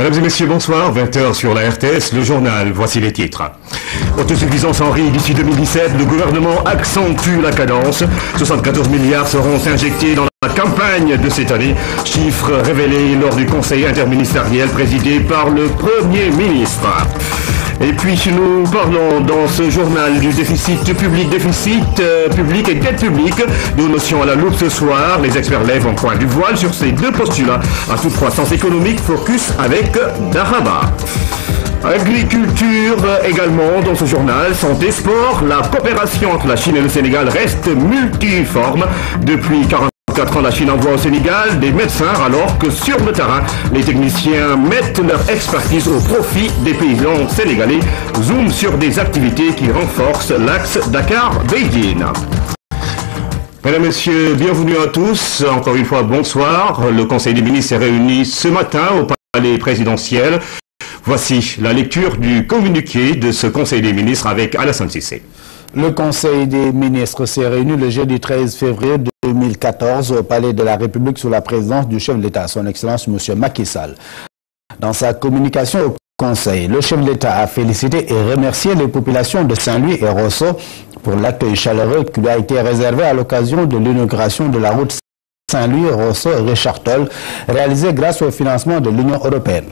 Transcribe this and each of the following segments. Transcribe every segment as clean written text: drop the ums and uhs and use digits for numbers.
Mesdames et messieurs, bonsoir. 20h sur la RTS, le journal. Voici les titres. Autosuffisance en riz d'ici 2017, le gouvernement accentue la cadence. 74 milliards seront injectés dans la campagne de cette année. Chiffres révélés lors du conseil interministériel présidé par le Premier ministre. Et puis nous parlons dans ce journal du déficit public et dette publique. Nos notions à la loupe ce soir. Les experts lèvent un point du voile sur ces deux postulats. À toute croissance économique, focus avec Daraba. Agriculture également dans ce journal. Santé, sport. La coopération entre la Chine et le Sénégal reste multiforme. Depuis 44 ans, la Chine envoie au Sénégal des médecins alors que sur le terrain, les techniciens mettent leur expertise au profit des paysans sénégalais. Zoom sur des activités qui renforcent l'axe Dakar-Beijing. Mesdames, Messieurs, bienvenue à tous. Encore une fois, bonsoir. Le Conseil des ministres est réuni ce matin au palais présidentiel. Voici la lecture du communiqué de ce Conseil des ministres avec Alassane Cissé. Le Conseil des ministres s'est réuni le jeudi 13 février 2014 au Palais de la République sous la présidence du chef de l'État, son Excellence M. Macky Sall. Dans sa communication au Conseil, le chef de l'État a félicité et remercié les populations de Saint-Louis et Rosso pour l'accueil chaleureux qui lui a été réservé à l'occasion de l'inauguration de la route Saint-Louis-Rosso-Richard Toll, réalisée grâce au financement de l'Union européenne.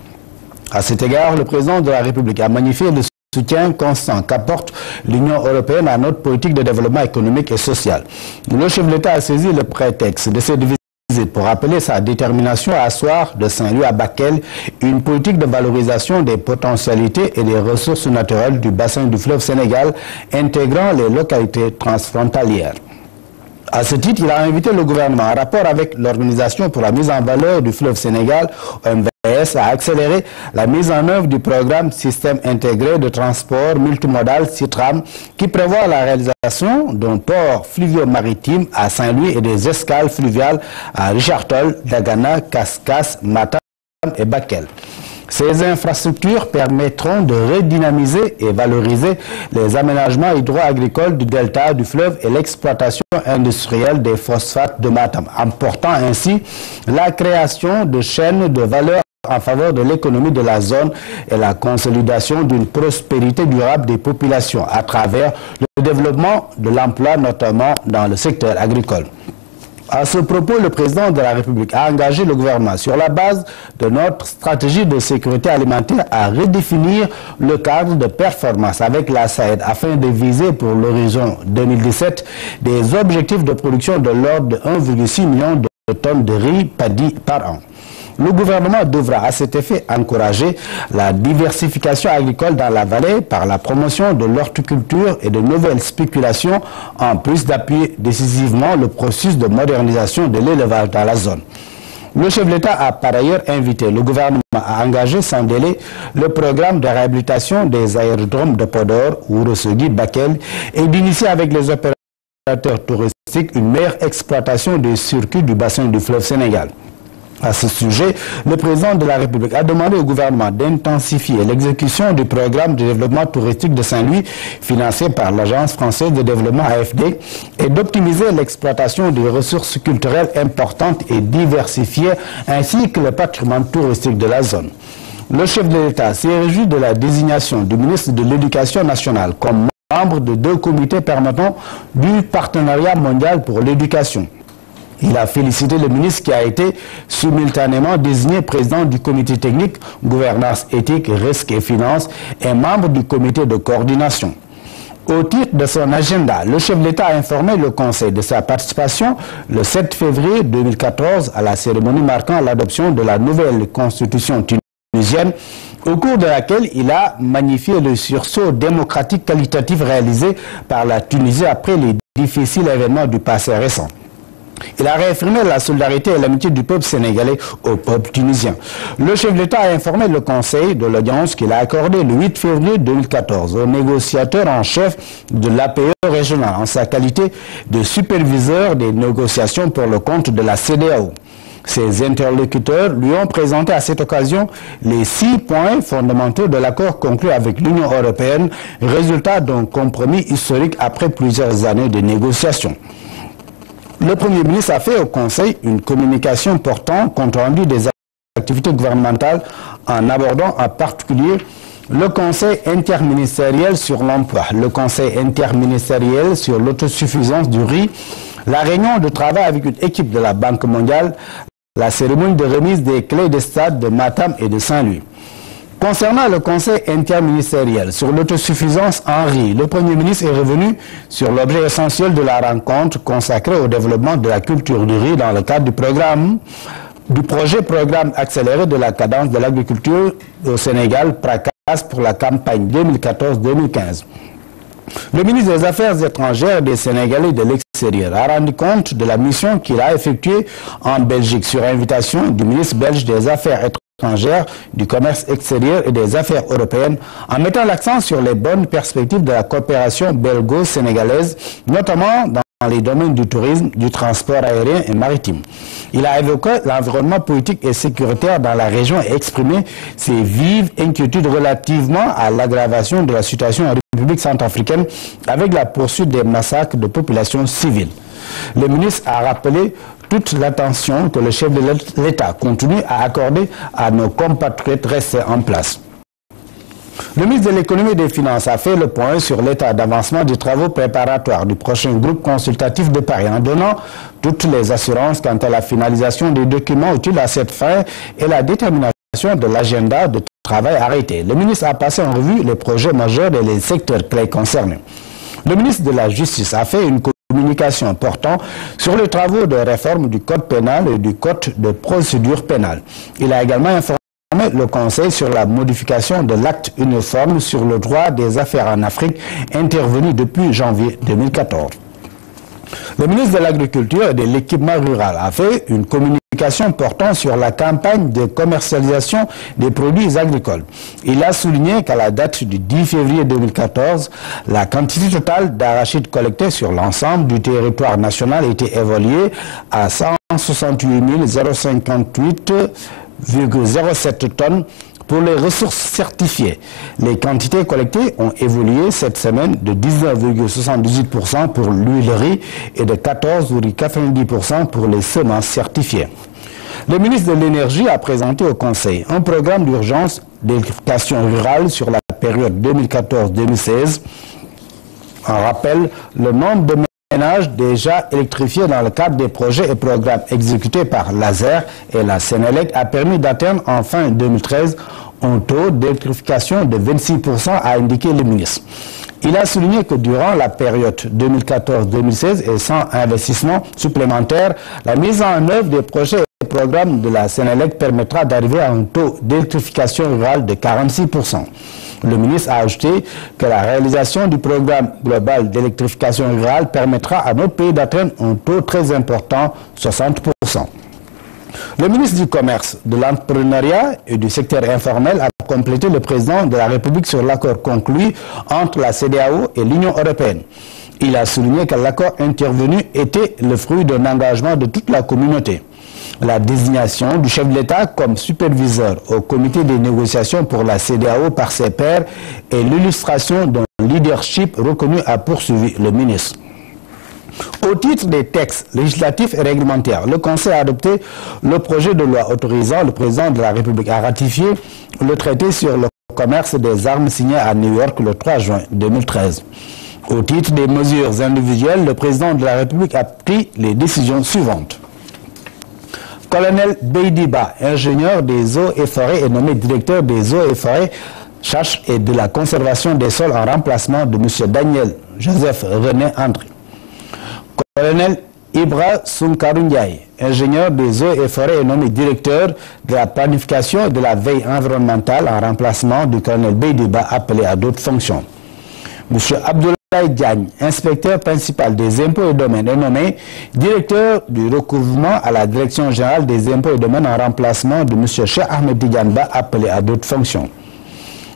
À cet égard, le président de la République a magnifié le soutien constant qu'apporte l'Union européenne à notre politique de développement économique et social. Le chef de l'État a saisi le prétexte de cette visite pour rappeler sa détermination à asseoir de Saint-Louis à Bakel une politique de valorisation des potentialités et des ressources naturelles du bassin du fleuve Sénégal, intégrant les localités transfrontalières. À ce titre, il a invité le gouvernement, en rapport avec l'Organisation pour la mise en valeur du fleuve Sénégal, OMVS, à accélérer la mise en œuvre du programme Système intégré de transport multimodal SITRAM, qui prévoit la réalisation d'un port fluvio-maritime à Saint-Louis et des escales fluviales à Richard Toll, Dagana, Kaskas, Matam et Bakel. Ces infrastructures permettront de redynamiser et valoriser les aménagements hydro-agricoles du delta du fleuve et l'exploitation industrielle des phosphates de Matam, emportant ainsi la création de chaînes de valeur en faveur de l'économie de la zone et la consolidation d'une prospérité durable des populations à travers le développement de l'emploi, notamment dans le secteur agricole. À ce propos, le président de la République a engagé le gouvernement sur la base de notre stratégie de sécurité alimentaire à redéfinir le cadre de performance avec la SAED afin de viser pour l'horizon 2017 des objectifs de production de l'ordre de 1,6 million de tonnes de riz paddy par an. Le gouvernement devra à cet effet encourager la diversification agricole dans la vallée par la promotion de l'horticulture et de nouvelles spéculations, en plus d'appuyer décisivement le processus de modernisation de l'élevage dans la zone. Le chef de l'État a par ailleurs invité le gouvernement à engager sans délai le programme de réhabilitation des aérodromes de Podor, Ourossogui, Bakel et d'initier avec les opérateurs touristiques une meilleure exploitation des circuits du bassin du fleuve Sénégal. À ce sujet, le président de la République a demandé au gouvernement d'intensifier l'exécution du programme de développement touristique de Saint-Louis, financé par l'Agence française de développement AFD, et d'optimiser l'exploitation des ressources culturelles importantes et diversifiées, ainsi que le patrimoine touristique de la zone. Le chef de l'État s'est réjoui de la désignation du ministre de l'Éducation nationale comme membre de 2 comités permanents du Partenariat mondial pour l'éducation. Il a félicité le ministre qui a été simultanément désigné président du comité technique, gouvernance éthique, risque et finances et membre du comité de coordination. Au titre de son agenda, le chef de l'État a informé le Conseil de sa participation le 7 février 2014 à la cérémonie marquant l'adoption de la nouvelle constitution tunisienne, au cours de laquelle il a magnifié le sursaut démocratique qualitatif réalisé par la Tunisie après les difficiles événements du passé récent. Il a réaffirmé la solidarité et l'amitié du peuple sénégalais au peuple tunisien. Le chef de l'État a informé le Conseil de l'audience qu'il a accordée le 8 février 2014 au négociateur en chef de l'APE régional en sa qualité de superviseur des négociations pour le compte de la CEDEAO. Ses interlocuteurs lui ont présenté à cette occasion les 6 points fondamentaux de l'accord conclu avec l'Union européenne, résultat d'un compromis historique après plusieurs années de négociations. Le Premier ministre a fait au Conseil une communication portant compte rendu des activités gouvernementales en abordant en particulier le Conseil interministériel sur l'emploi, le Conseil interministériel sur l'autosuffisance du riz, la réunion de travail avec une équipe de la Banque mondiale, la cérémonie de remise des clés des stades de Matam et de Saint-Louis. Concernant le Conseil interministériel sur l'autosuffisance en riz, le Premier ministre est revenu sur l'objet essentiel de la rencontre consacrée au développement de la culture du riz dans le cadre du projet Programme accéléré de la cadence de l'agriculture au Sénégal, PRACAS, pour la campagne 2014-2015. Le ministre des Affaires étrangères des Sénégalais de l'extérieur a rendu compte de la mission qu'il a effectuée en Belgique sur invitation du ministre belge des Affaires étrangères, du commerce extérieur et des affaires européennes, en mettant l'accent sur les bonnes perspectives de la coopération belgo-sénégalaise, notamment dans les domaines du tourisme, du transport aérien et maritime. Il a évoqué l'environnement politique et sécuritaire dans la région et exprimé ses vives inquiétudes relativement à l'aggravation de la situation en République centrafricaine avec la poursuite des massacres de populations civiles. Le ministre a rappelé toute l'attention que le chef de l'État continue à accorder à nos compatriotes restés en place. Le ministre de l'Économie et des Finances a fait le point sur l'état d'avancement des travaux préparatoires du prochain groupe consultatif de Paris en donnant toutes les assurances quant à la finalisation des documents utiles à cette fin et la détermination de l'agenda de travail arrêté. Le ministre a passé en revue les projets majeurs et les secteurs clés concernés. Le ministre de la Justice a fait une communication portant sur les travaux de réforme du Code pénal et du Code de procédure pénale. Il a également informé le Conseil sur la modification de l'acte uniforme sur le droit des affaires en Afrique intervenu depuis janvier 2014. Le ministre de l'Agriculture et de l'Équipement rural a fait une communication portant sur la campagne de commercialisation des produits agricoles. Il a souligné qu'à la date du 10 février 2014, la quantité totale d'arachides collectées sur l'ensemble du territoire national était évaluée à 168 058,07 tonnes pour les ressources certifiées. Les quantités collectées ont évolué cette semaine de 19,78% pour l'huilerie et de 14,90% pour les semences certifiées. Le ministre de l'Énergie a présenté au Conseil un programme d'urgence d'électrification rurale sur la période 2014-2016. En rappel, le nombre de ménages déjà électrifiés dans le cadre des projets et programmes exécutés par l'ASER et la Sénélec a permis d'atteindre en fin 2013 un taux d'électrification de 26%, a indiqué le ministre. Il a souligné que durant la période 2014-2016 et sans investissement supplémentaire, la mise en œuvre des projets et programmes de la Sénélec permettra d'arriver à un taux d'électrification rurale de 46%. Le ministre a ajouté que la réalisation du programme global d'électrification rurale permettra à notre pays d'atteindre un taux très important, 60%. Le ministre du Commerce, de l'Entrepreneuriat et du secteur informel a complété le président de la République sur l'accord conclu entre la CEDEAO et l'Union européenne. Il a souligné que l'accord intervenu était le fruit d'un engagement de toute la communauté. La désignation du chef de l'État comme superviseur au comité des négociations pour la CEDEAO par ses pairs est l'illustration d'un leadership reconnu, a poursuivi le ministre. Au titre des textes législatifs et réglementaires, le Conseil a adopté le projet de loi autorisant le président de la République à ratifier le traité sur le commerce des armes signé à New York le 3 juin 2013. Au titre des mesures individuelles, le président de la République a pris les décisions suivantes. Colonel Beidiba, ingénieur des eaux et forêts et nommé directeur des eaux et forêts, chasse et de la conservation des sols en remplacement de M. Daniel Joseph René André. Colonel Ibra Sunkarundiaï, ingénieur des eaux et forêts et nommé directeur de la planification et de la veille environnementale en remplacement du colonel Beidiba appelé à d'autres fonctions. M. Abdoulaye Diagne, inspecteur principal des impôts et domaines, est nommé directeur du recouvrement à la direction générale des impôts et domaines en remplacement de M. Cheikh Ahmed Tidiane appelé à d'autres fonctions.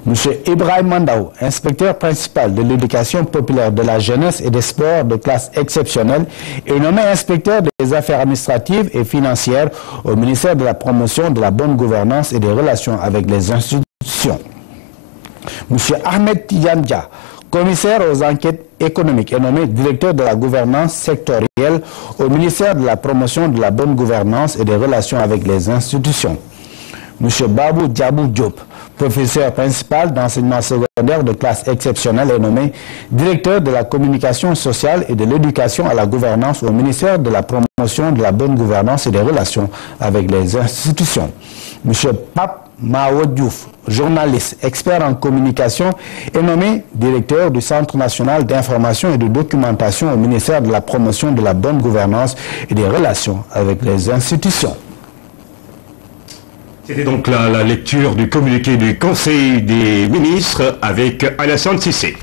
M. Ibrahim Mandaou, inspecteur principal de l'éducation populaire, de la jeunesse et des sports de classe exceptionnelle, est nommé inspecteur des affaires administratives et financières au ministère de la promotion de la bonne gouvernance et des relations avec les institutions. M. Ahmed Tidiane Dia, commissaire aux enquêtes économiques, est nommé directeur de la gouvernance sectorielle au ministère de la promotion de la bonne gouvernance et des relations avec les institutions. M. Babou Diabou Diop, professeur principal d'enseignement secondaire de classe exceptionnelle, est nommé directeur de la communication sociale et de l'éducation à la gouvernance au ministère de la promotion de la bonne gouvernance et des relations avec les institutions. M. Pape Mao Diouf, journaliste, expert en communication, est nommé directeur du Centre national d'information et de documentation au ministère de la promotion de la bonne gouvernance et des relations avec les institutions. C'était donc la lecture du communiqué du Conseil des ministres avec Alassane Cissé.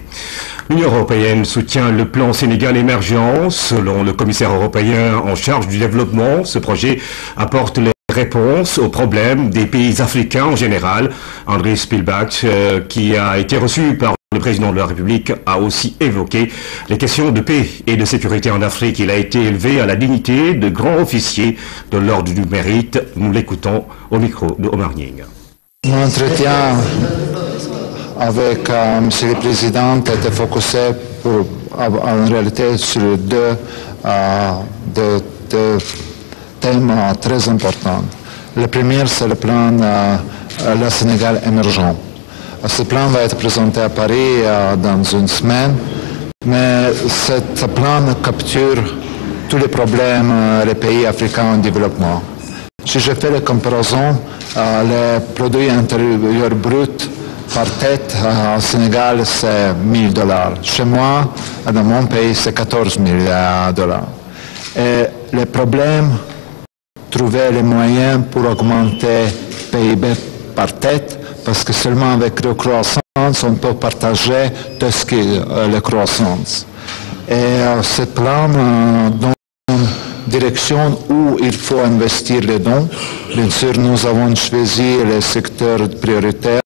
L'Union européenne soutient le plan Sénégal émergent. Selon le commissaire européen en charge du développement, ce projet apporte les réponses aux problèmes des pays africains en général. André Spielbach, qui a été reçu par le président de la République, a aussi évoqué les questions de paix et de sécurité en Afrique. Il a été élevé à la dignité de grand officier de l'ordre du mérite. Nous l'écoutons au micro de Omar Nying. Mon entretien avec M. le Président était focusé en réalité sur deux thèmes très importants. Le premier, c'est le plan le Sénégal émergent. Ce plan va être présenté à Paris dans une semaine, mais ce plan capture tous les problèmes des pays africains en développement. Si je fais la comparaison, le produit intérieur brut par tête au Sénégal, c'est 1 000 $. Chez moi, dans mon pays, c'est 14 000 $. Et le problème, trouver les moyens pour augmenter le PIB par tête, parce que seulement avec la croissance, on peut partager tout ce qui est la croissance. Et ce plan donne une direction où il faut investir les dons. Bien sûr, nous avons choisi les secteurs prioritaires,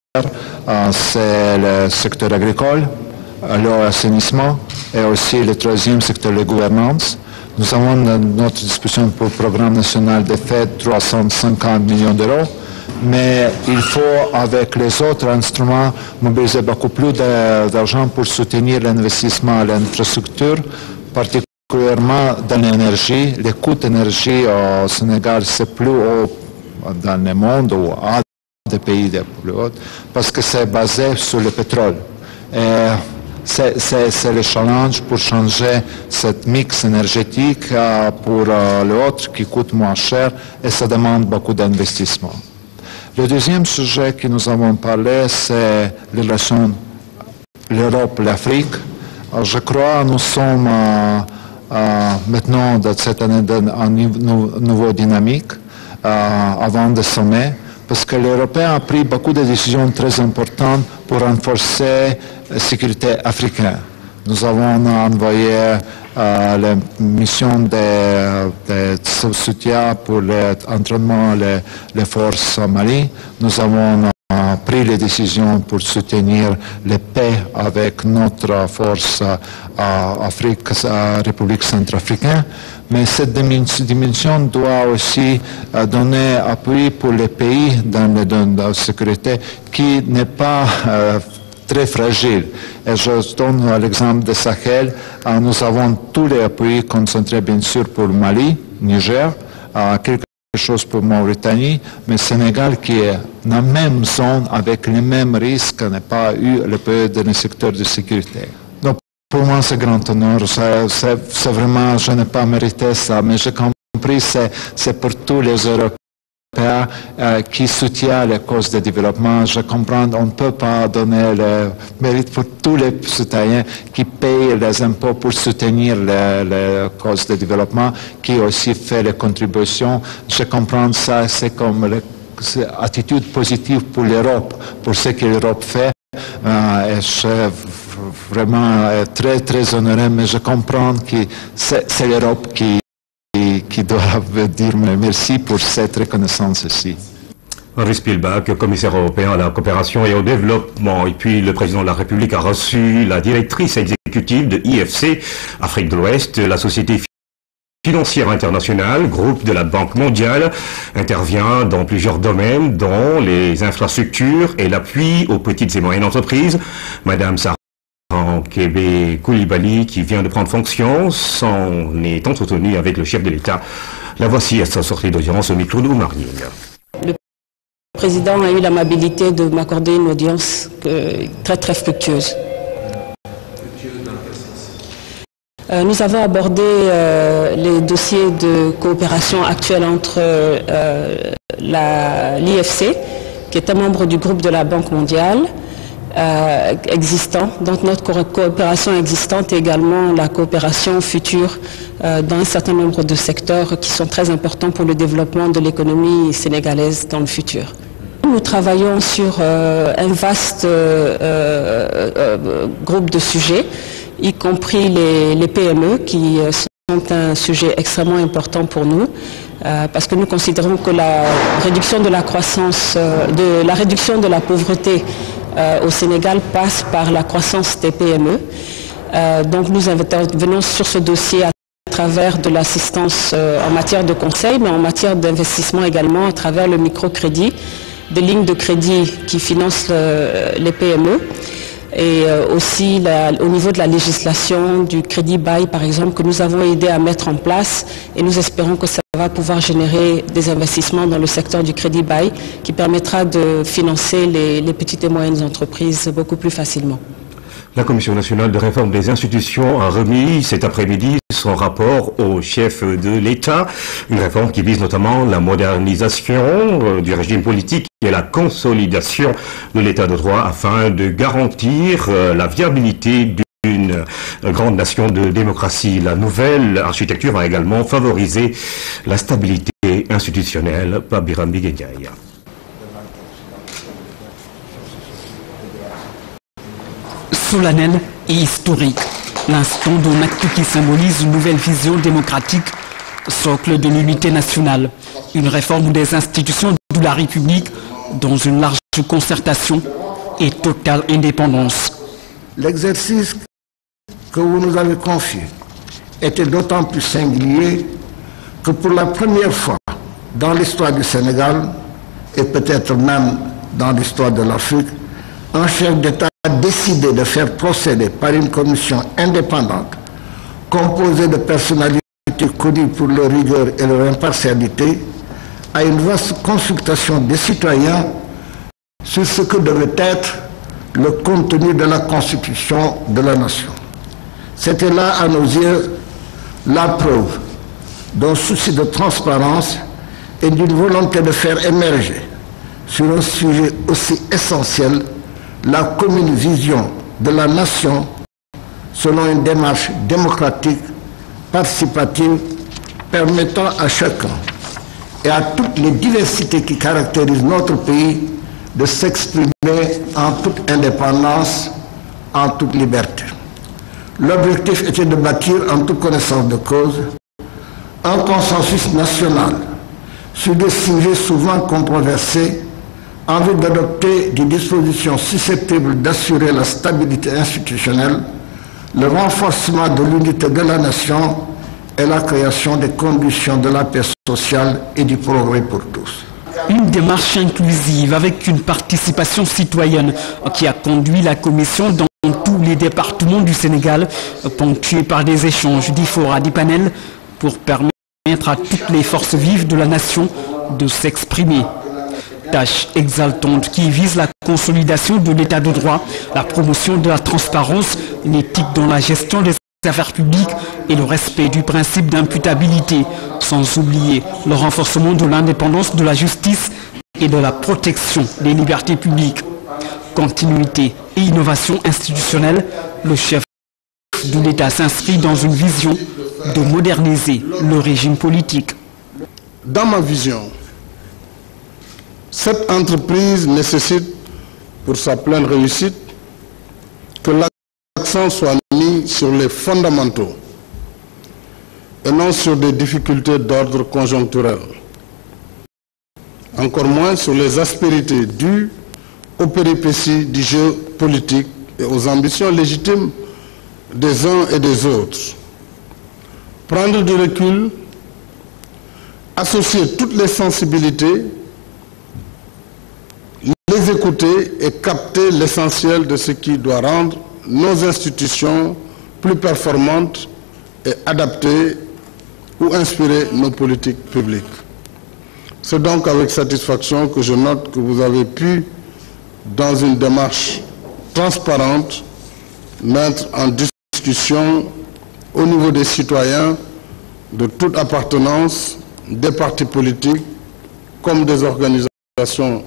c'est le secteur agricole, l'assainissement, et aussi le troisième secteur, la gouvernance. Nous avons à notre disposition pour le programme national de fête 350 millions €. Mais il faut, avec les autres instruments, mobiliser beaucoup plus d'argent pour soutenir l'investissement à l'infrastructure, particulièrement dans l'énergie. Les coûts d'énergie au Sénégal, c'est plus haut dans le monde ou à des pays plus hauts, parce que c'est basé sur le pétrole. C'est le challenge pour changer cette mix énergétique pour l'autre qui coûte moins cher, et ça demande beaucoup d'investissement. Le deuxième sujet que nous avons parlé, c'est les relations l'Europe-l'Afrique. Je crois que nous sommes maintenant, dans cette année, dans un nouveau dynamique avant le sommet, parce que les Européens ont pris beaucoup de décisions très importantes pour renforcer la sécurité africaine. Nous avons envoyé la mission de soutien pour l'entraînement des forces au Mali. Nous avons pris les décisions pour soutenir la paix avec notre force République centrafricaine. Mais cette dimension doit aussi donner appui pour les pays dans la sécurité qui n'est pas très fragile. Et je donne l'exemple de Sahel. Nous avons tous les appuis concentrés bien sûr pour le Mali, Niger, quelque chose pour Mauritanie, mais Sénégal qui est dans la même zone avec les mêmes risques n'a pas eu le peu de le secteur de sécurité. Donc pour moi c'est grand honneur, c'est vraiment, je n'ai pas mérité ça, mais j'ai compris c'est pour tous les Européens qui soutient les causes de développement. Je comprends, on ne peut pas donner le mérite pour tous les citoyens qui payent les impôts pour soutenir les causes de développement, qui aussi fait les contributions. Je comprends ça, c'est comme l'attitude positive pour l'Europe, pour ce que l'Europe fait. Et je suis vraiment très, très honoré, mais je comprends que c'est l'Europe qui doivent dire merci pour cette reconnaissance ici. André Spielbach, commissaire européen à la coopération et au développement. Et puis le président de la République a reçu la directrice exécutive de IFC, Afrique de l'Ouest, la société financière internationale, groupe de la Banque mondiale, intervient dans plusieurs domaines, dont les infrastructures et l'appui aux petites et moyennes entreprises. Madame Sarah Kébé Koulibaly, qui vient de prendre fonction, s'en est entretenue avec le chef de l'État. La voici à sa sortie d'audience au micro de Omar Nying. Le président a eu l'amabilité de m'accorder une audience très très fructueuse. Nous avons abordé les dossiers de coopération actuels entre l'IFC, qui est un membre du groupe de la Banque mondiale, existant, donc notre coopération existante et également la coopération future dans un certain nombre de secteurs qui sont très importants pour le développement de l'économie sénégalaise dans le futur. Nous travaillons sur un vaste groupe de sujets, y compris les PME qui sont un sujet extrêmement important pour nous. Parce que nous considérons que la réduction de la croissance, la réduction de la pauvreté au Sénégal passe par la croissance des PME. Donc nous intervenons sur ce dossier à travers de l'assistance en matière de conseil, mais en matière d'investissement également, à travers le microcrédit, des lignes de crédit qui financent les PME. Et aussi au niveau de la législation du crédit bail, par exemple, que nous avons aidé à mettre en place, et nous espérons que ça va pouvoir générer des investissements dans le secteur du crédit bail qui permettra de financer les petites et moyennes entreprises beaucoup plus facilement. La Commission nationale de réforme des institutions a remis cet après-midi son rapport au chef de l'État, une réforme qui vise notamment la modernisation du régime politique et la consolidation de l'État de droit afin de garantir la viabilité d'une grande nation de démocratie. La nouvelle architecture va également favoriser la stabilité institutionnelle. Pabirambi Guédiaï. Solennel et historique, l'instant d'un acte qui symbolise une nouvelle vision démocratique, socle de l'unité nationale, une réforme des institutions de la République dans une large concertation et totale indépendance. L'exercice que vous nous avez confié était d'autant plus singulier que pour la première fois dans l'histoire du Sénégal, et peut-être même dans l'histoire de l'Afrique, un chef d'État a décidé de faire procéder par une commission indépendante, composée de personnalités connues pour leur rigueur et leur impartialité, à une vaste consultation des citoyens sur ce que devait être le contenu de la Constitution de la nation. C'était là, à nos yeux, la preuve d'un souci de transparence et d'une volonté de faire émerger sur un sujet aussi essentiel la commune vision de la nation selon une démarche démocratique, participative, permettant à chacun et à toutes les diversités qui caractérisent notre pays de s'exprimer en toute indépendance, en toute liberté. L'objectif était de bâtir en toute connaissance de cause un consensus national sur des sujets souvent controversés en vue d'adopter des dispositions susceptibles d'assurer la stabilité institutionnelle, le renforcement de l'unité de la nation et la création des conditions de la paix sociale et du progrès pour tous. Une démarche inclusive avec une participation citoyenne qui a conduit la commission dans tous les départements du Sénégal, ponctuée par des échanges d'IFORA, des panels, pour permettre à toutes les forces vives de la nation de s'exprimer. Tâche exaltante qui vise la consolidation de l'état de droit, la promotion de la transparence, l'éthique dans la gestion des affaires publiques et le respect du principe d'imputabilité, sans oublier le renforcement de l'indépendance de la justice et de la protection des libertés publiques. Continuité et innovation institutionnelle, le chef de l'État s'inscrit dans une vision de moderniser le régime politique. Dans ma vision, cette entreprise nécessite, pour sa pleine réussite, que l'accent soit mis sur les fondamentaux et non sur des difficultés d'ordre conjoncturel. Encore moins sur les aspérités dues aux péripéties du jeu politique et aux ambitions légitimes des uns et des autres. Prendre du recul, associer toutes les sensibilités, les écouter et capter l'essentiel de ce qui doit rendre nos institutions plus performantes et adapter ou inspirer nos politiques publiques. C'est donc avec satisfaction que je note que vous avez pu, dans une démarche transparente, mettre en discussion au niveau des citoyens de toute appartenance, des partis politiques comme des organisations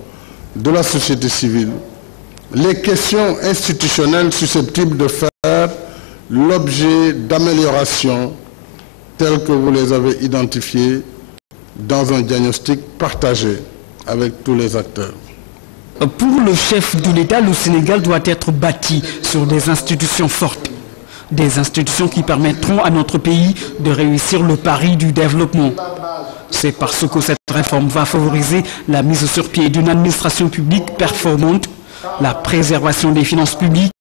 de la société civile, les questions institutionnelles susceptibles de faire l'objet d'améliorations telles que vous les avez identifiées dans un diagnostic partagé avec tous les acteurs. Pour le chef de l'État, le Sénégal doit être bâti sur des institutions fortes. Des institutions qui permettront à notre pays de réussir le pari du développement. C'est parce que cette réforme va favoriser la mise sur pied d'une administration publique performante, la préservation des finances publiques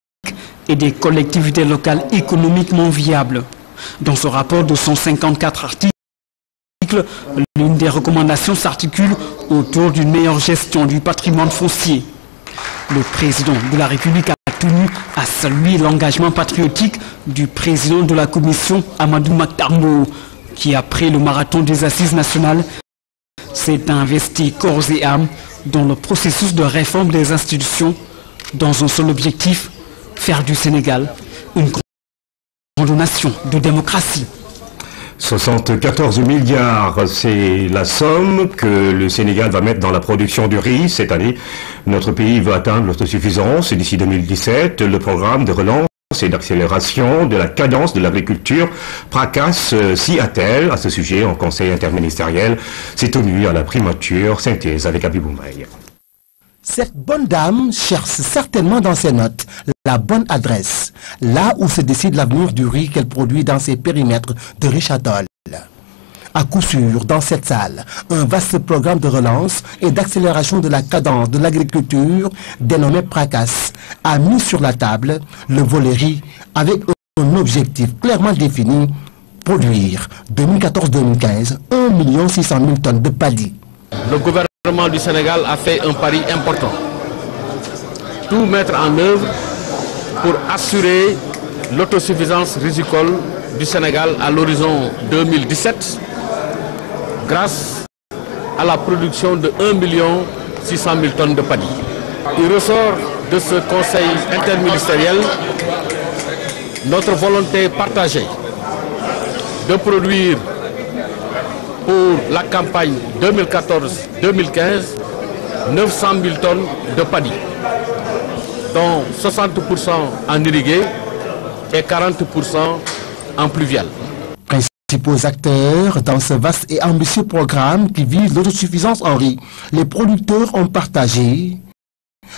et des collectivités locales économiquement viables. Dans ce rapport de 154 articles, l'une des recommandations s'articule autour d'une meilleure gestion du patrimoine foncier. Le président de la République a tenu à saluer l'engagement patriotique du président de la commission, Amadou Makhtar Mbow, qui, après le marathon des assises nationales, s'est investi corps et âme dans le processus de réforme des institutions, dans un seul objectif, faire du Sénégal une grande nation de démocratie. 74 milliards, c'est la somme que le Sénégal va mettre dans la production du riz cette année. Notre pays veut atteindre l'autosuffisance d'ici 2017. Le programme de relance et d'accélération de la cadence de l'agriculture, PRACAS, s'y attelle. À ce sujet, en conseil interministériel, s'est tenu à la primature synthèse avec Abibou Mbaye. Cette bonne dame cherche certainement dans ses notes la bonne adresse, là où se décide l'avenir du riz qu'elle produit dans ses périmètres de riche atol. À coup sûr, dans cette salle, un vaste programme de relance et d'accélération de la cadence de l'agriculture, dénommé PRACAS, a mis sur la table le volet riz avec un objectif clairement défini, produire 2014-2015 1 600 000 tonnes de paddy. Le gouvernement du Sénégal a fait un pari important. Tout mettre en œuvre pour assurer l'autosuffisance rizicole du Sénégal à l'horizon 2017 grâce à la production de 1 600 000 tonnes de paddy. Il ressort de ce conseil interministériel notre volonté partagée de produire pour la campagne 2014-2015 900 000 tonnes de paddy, dont 60% en irrigué et 40% en pluvial. Principaux acteurs dans ce vaste et ambitieux programme qui vise l'autosuffisance en riz, les producteurs ont partagé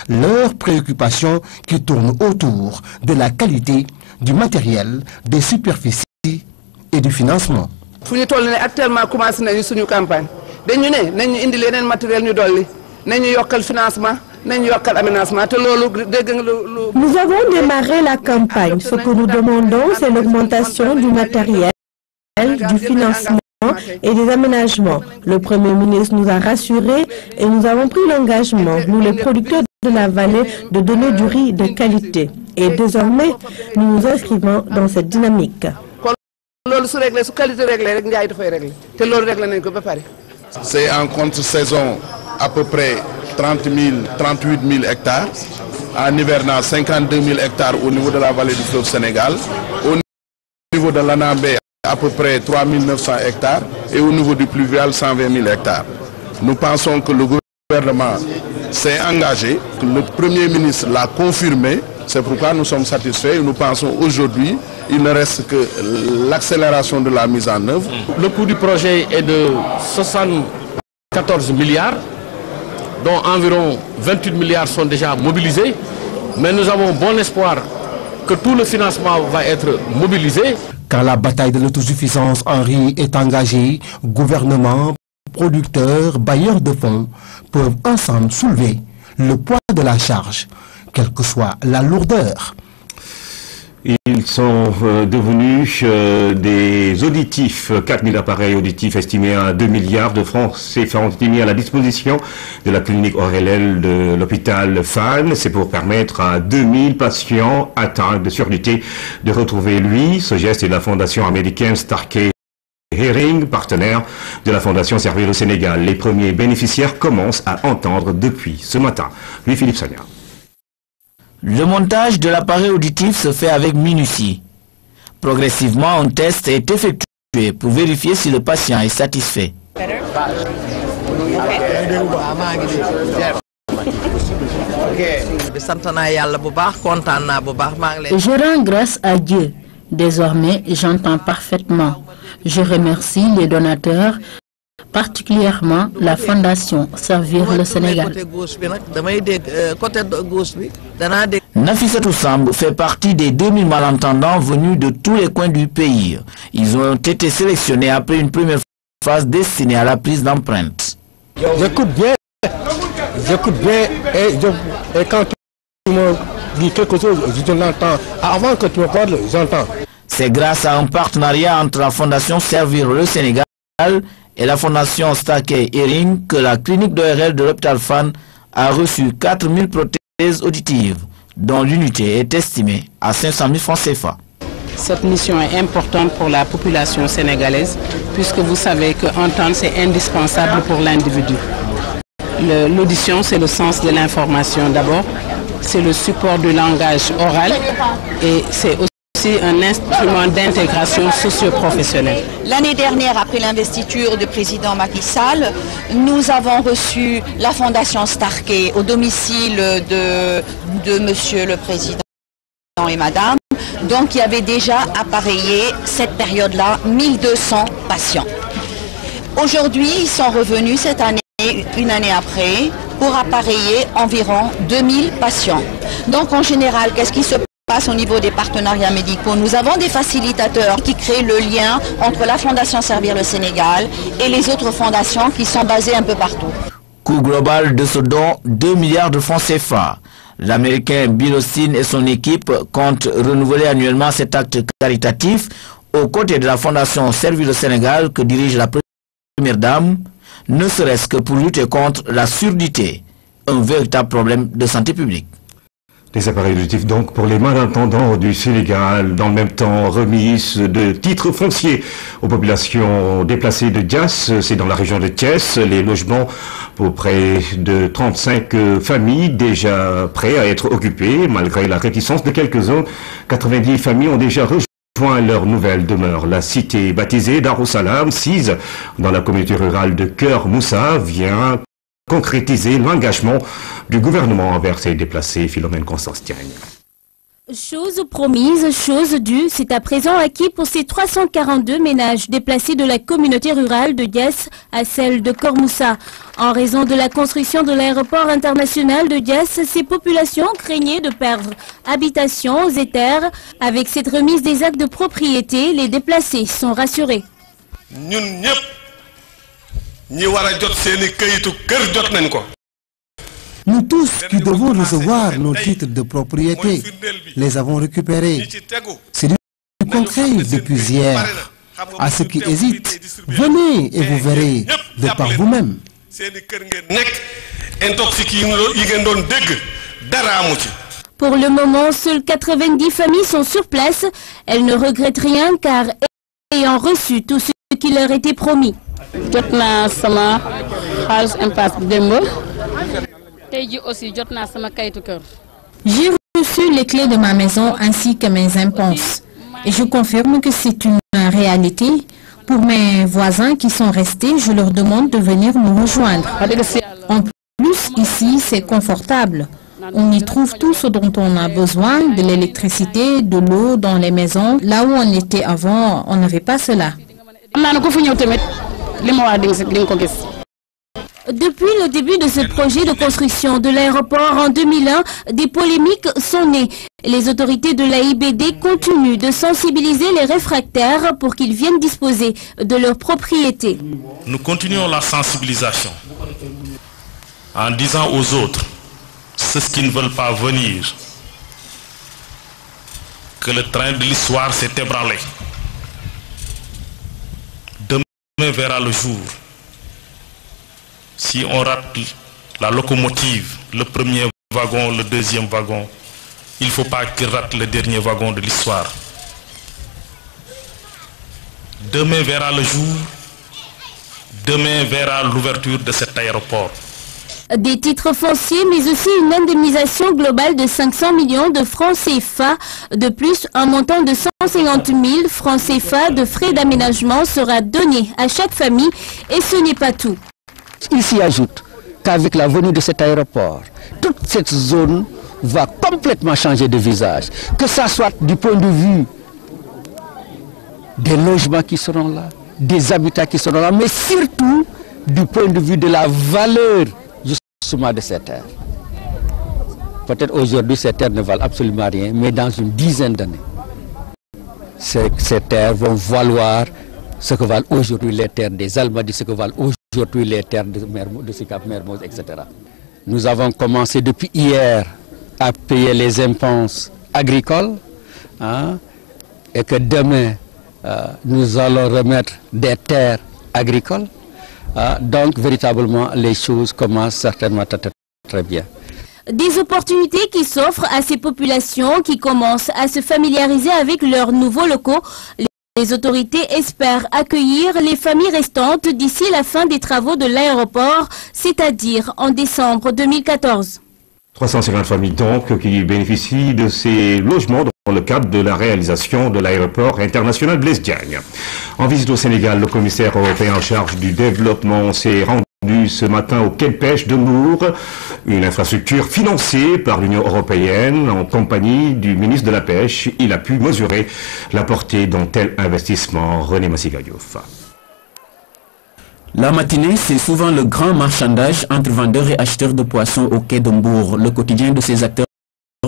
leurs préoccupations qui tournent autour de la qualité du matériel, des superficies et du financement. Actuellement, commencé notre campagne. Nous avons matériel, nous financement. Nous avons démarré la campagne. Ce que nous demandons, c'est l'augmentation du matériel, du financement et des aménagements. Le Premier ministre nous a rassurés et nous avons pris l'engagement, nous les producteurs de la vallée, de donner du riz de qualité. Et désormais, nous nous inscrivons dans cette dynamique. C'est en contre-saison à peu près 38 000 hectares, en hivernage 52 000 hectares au niveau de la vallée du fleuve Sénégal, au niveau de l'Anambé à peu près 3 900 hectares et au niveau du pluvial 120 000 hectares. Nous pensons que le gouvernement s'est engagé, que le Premier ministre l'a confirmé, c'est pourquoi nous sommes satisfaits et nous pensons aujourd'hui il ne reste que l'accélération de la mise en œuvre. Le coût du projet est de 74 milliards, dont environ 28 milliards sont déjà mobilisés. Mais nous avons bon espoir que tout le financement va être mobilisé. Quand la bataille de l'autosuffisance en riz est engagée, gouvernement, producteurs, bailleurs de fonds peuvent ensemble soulever le poids de la charge, quelle que soit la lourdeur. Ils sont devenus des auditifs, 4000 appareils auditifs estimés à 2 milliards de francs CFA ont été mis à la disposition de la clinique ORLL de l'hôpital Fann. C'est pour permettre à 2000 patients atteints de surdité de retrouver l'ouïe. Ce geste est de la fondation américaine Starkey Hering, partenaire de la Fondation Servir le Sénégal. Les premiers bénéficiaires commencent à entendre depuis ce matin. Louis-Philippe Sagna. Le montage de l'appareil auditif se fait avec minutie. Progressivement, un test est effectué pour vérifier si le patient est satisfait. Je rends grâce à Dieu. Désormais, j'entends parfaitement. Je remercie les donateurs, particulièrement la Fondation Servir le Sénégal. Nafissatou Samb fait partie des 2000 malentendants venus de tous les coins du pays. Ils ont été sélectionnés après une première phase destinée à la prise d'empreintes. J'écoute bien et quand tu me dis quelque chose, je l'entends. Avant que tu me parles, j'entends. C'est grâce à un partenariat entre la Fondation Servir le Sénégal et la Fondation Starkey Hering que la clinique d'ORL de l'hôpital Fann a reçu 4000 prothèses auditives, dont l'unité est estimée à 500 000 francs CFA. Cette mission est importante pour la population sénégalaise, puisque vous savez qu'entendre c'est indispensable pour l'individu. L'audition, c'est le sens de l'information d'abord, c'est le support du langage oral et c'est aussi un instrument d'intégration socio-professionnelle. L'année dernière, après l'investiture du président Macky Sall, nous avons reçu la Fondation Starkey au domicile de monsieur le président et madame. Donc il y avait déjà appareillé cette période-là 1200 patients. Aujourd'hui, ils sont revenus cette année, une année après, pour appareiller environ 2000 patients. Donc en général, qu'est-ce qui se passe au niveau des partenariats médicaux? Nous avons des facilitateurs qui créent le lien entre la Fondation Servir le Sénégal et les autres fondations qui sont basées un peu partout. Coût global de ce don, 2 milliards de francs CFA. L'Américain Bill Austin et son équipe comptent renouveler annuellement cet acte caritatif aux côtés de la Fondation Servir le Sénégal que dirige la Première Dame, ne serait-ce que pour lutter contre la surdité, un véritable problème de santé publique. Les appareils auditifs donc pour les malentendants du Sénégal. Dans le même temps, remise de titres fonciers aux populations déplacées de Diass. C'est dans la région de Thiès. Les logements pour près de 35 familles déjà prêts à être occupés. Malgré la réticence de quelques-uns, 90 familles ont déjà rejoint leur nouvelle demeure. La cité baptisée Darussalam, sise dans la communauté rurale de Keur Moussa, vient concrétiser l'engagement du gouvernement envers ces déplacés. Philomène Constance Tiagne. Chose promise, chose due, c'est à présent acquis pour ces 342 ménages déplacés de la communauté rurale de Diass à celle de Keur Moussa. En raison de la construction de l'aéroport international de Diass, ces populations craignaient de perdre habitation et terres. Avec cette remise des actes de propriété, les déplacés sont rassurés. Nous tous qui devons recevoir nos titres de propriété, les avons récupérés. C'est du concret depuis hier. À ceux qui hésitent, venez et vous verrez de par vous-même. Pour le moment, seules 90 familles sont sur place. Elles ne regrettent rien car ayant reçu tout ce qui leur était promis. J'ai reçu les clés de ma maison ainsi que mes impenses. Et je confirme que c'est une réalité. Pour mes voisins qui sont restés, je leur demande de venir nous rejoindre. En plus, ici, c'est confortable. On y trouve tout ce dont on a besoin, de l'électricité, de l'eau dans les maisons. Là où on était avant, on n'avait pas cela. Depuis le début de ce projet de construction de l'aéroport en 2001, des polémiques sont nées. Les autorités de l'AIBD continuent de sensibiliser les réfractaires pour qu'ils viennent disposer de leurs propriétés. Nous continuons la sensibilisation en disant aux autres, ceux qui ne veulent pas venir, que le train de l'histoire s'est ébranlé. Demain verra le jour. Si on rate la locomotive, le premier wagon, le deuxième wagon, il ne faut pas qu'il rate le dernier wagon de l'histoire. demain verra le jour, demain verra l'ouverture de cet aéroport. Des titres fonciers, mais aussi une indemnisation globale de 500 millions de francs CFA. De plus, un montant de 150 000 francs CFA de frais d'aménagement sera donné à chaque famille. Et ce n'est pas tout. Il s'y ajoute qu'avec la venue de cet aéroport, toute cette zone va complètement changer de visage. Que ça soit du point de vue des logements qui seront là, des habitats qui seront là, mais surtout du point de vue de la valeur de ces terres. Peut-être aujourd'hui ces terres ne valent absolument rien, mais dans une dizaine d'années, ces terres vont valoir ce que valent aujourd'hui les terres des Almadies, ce que valent aujourd'hui les terres de Sicap Mermoz, etc. Nous avons commencé depuis hier à payer les impôts agricoles, et que demain nous allons remettre des terres agricoles. Donc, véritablement, les choses commencent certainement très bien. Des opportunités qui s'offrent à ces populations qui commencent à se familiariser avec leurs nouveaux locaux. Les autorités espèrent accueillir les familles restantes d'ici la fin des travaux de l'aéroport, c'est-à-dire en décembre 2014. 350 familles donc qui bénéficient de ces logements dans le cadre de la réalisation de l'aéroport international Blaise Diagne. En visite au Sénégal, le commissaire européen en charge du développement s'est rendu ce matin au quai de pêche de Mour, une infrastructure financée par l'Union européenne en compagnie du ministre de la Pêche. Il a pu mesurer la portée d'un tel investissement. René Massiga Diouf. La matinée, c'est souvent le grand marchandage entre vendeurs et acheteurs de poissons au quai de Mbour. Le quotidien de ces acteurs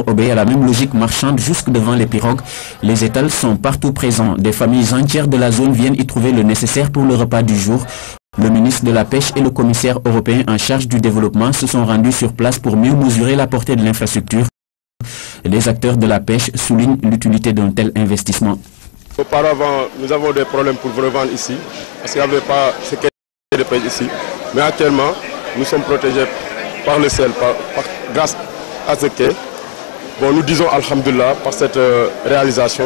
obéit à la même logique marchande jusque devant les pirogues. Les étals sont partout présents. Des familles entières de la zone viennent y trouver le nécessaire pour le repas du jour. Le ministre de la Pêche et le commissaire européen en charge du développement se sont rendus sur place pour mieux mesurer la portée de l'infrastructure. Les acteurs de la pêche soulignent l'utilité d'un tel investissement. Auparavant, nous avons des problèmes pour revendre ici, parce qu'il n'y avait pas ce quai de pêche ici. Mais actuellement, nous sommes protégés par le sel, grâce à ce quai. Bon, nous disons Alhamdulillah par cette réalisation.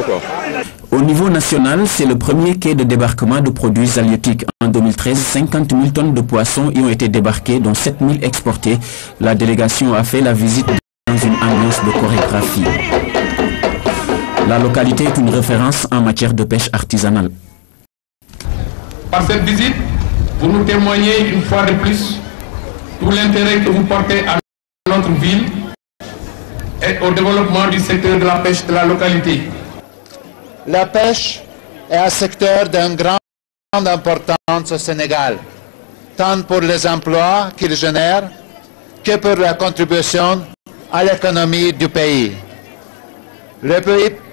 Au niveau national, c'est le premier quai de débarquement de produits halieutiques. En 2013, 50 000 tonnes de poissons y ont été débarquées, dont 7 000 exportés. La délégation a fait la visite dans une ambiance de chorégraphie. La localité est une référence en matière de pêche artisanale. Par cette visite, vous nous témoignez une fois de plus tout l'intérêt que vous portez à notre ville et au développement du secteur de la pêche de la localité. La pêche est un secteur d'une grande importance au Sénégal, tant pour les emplois qu'il génère que pour la contribution à l'économie du pays. Les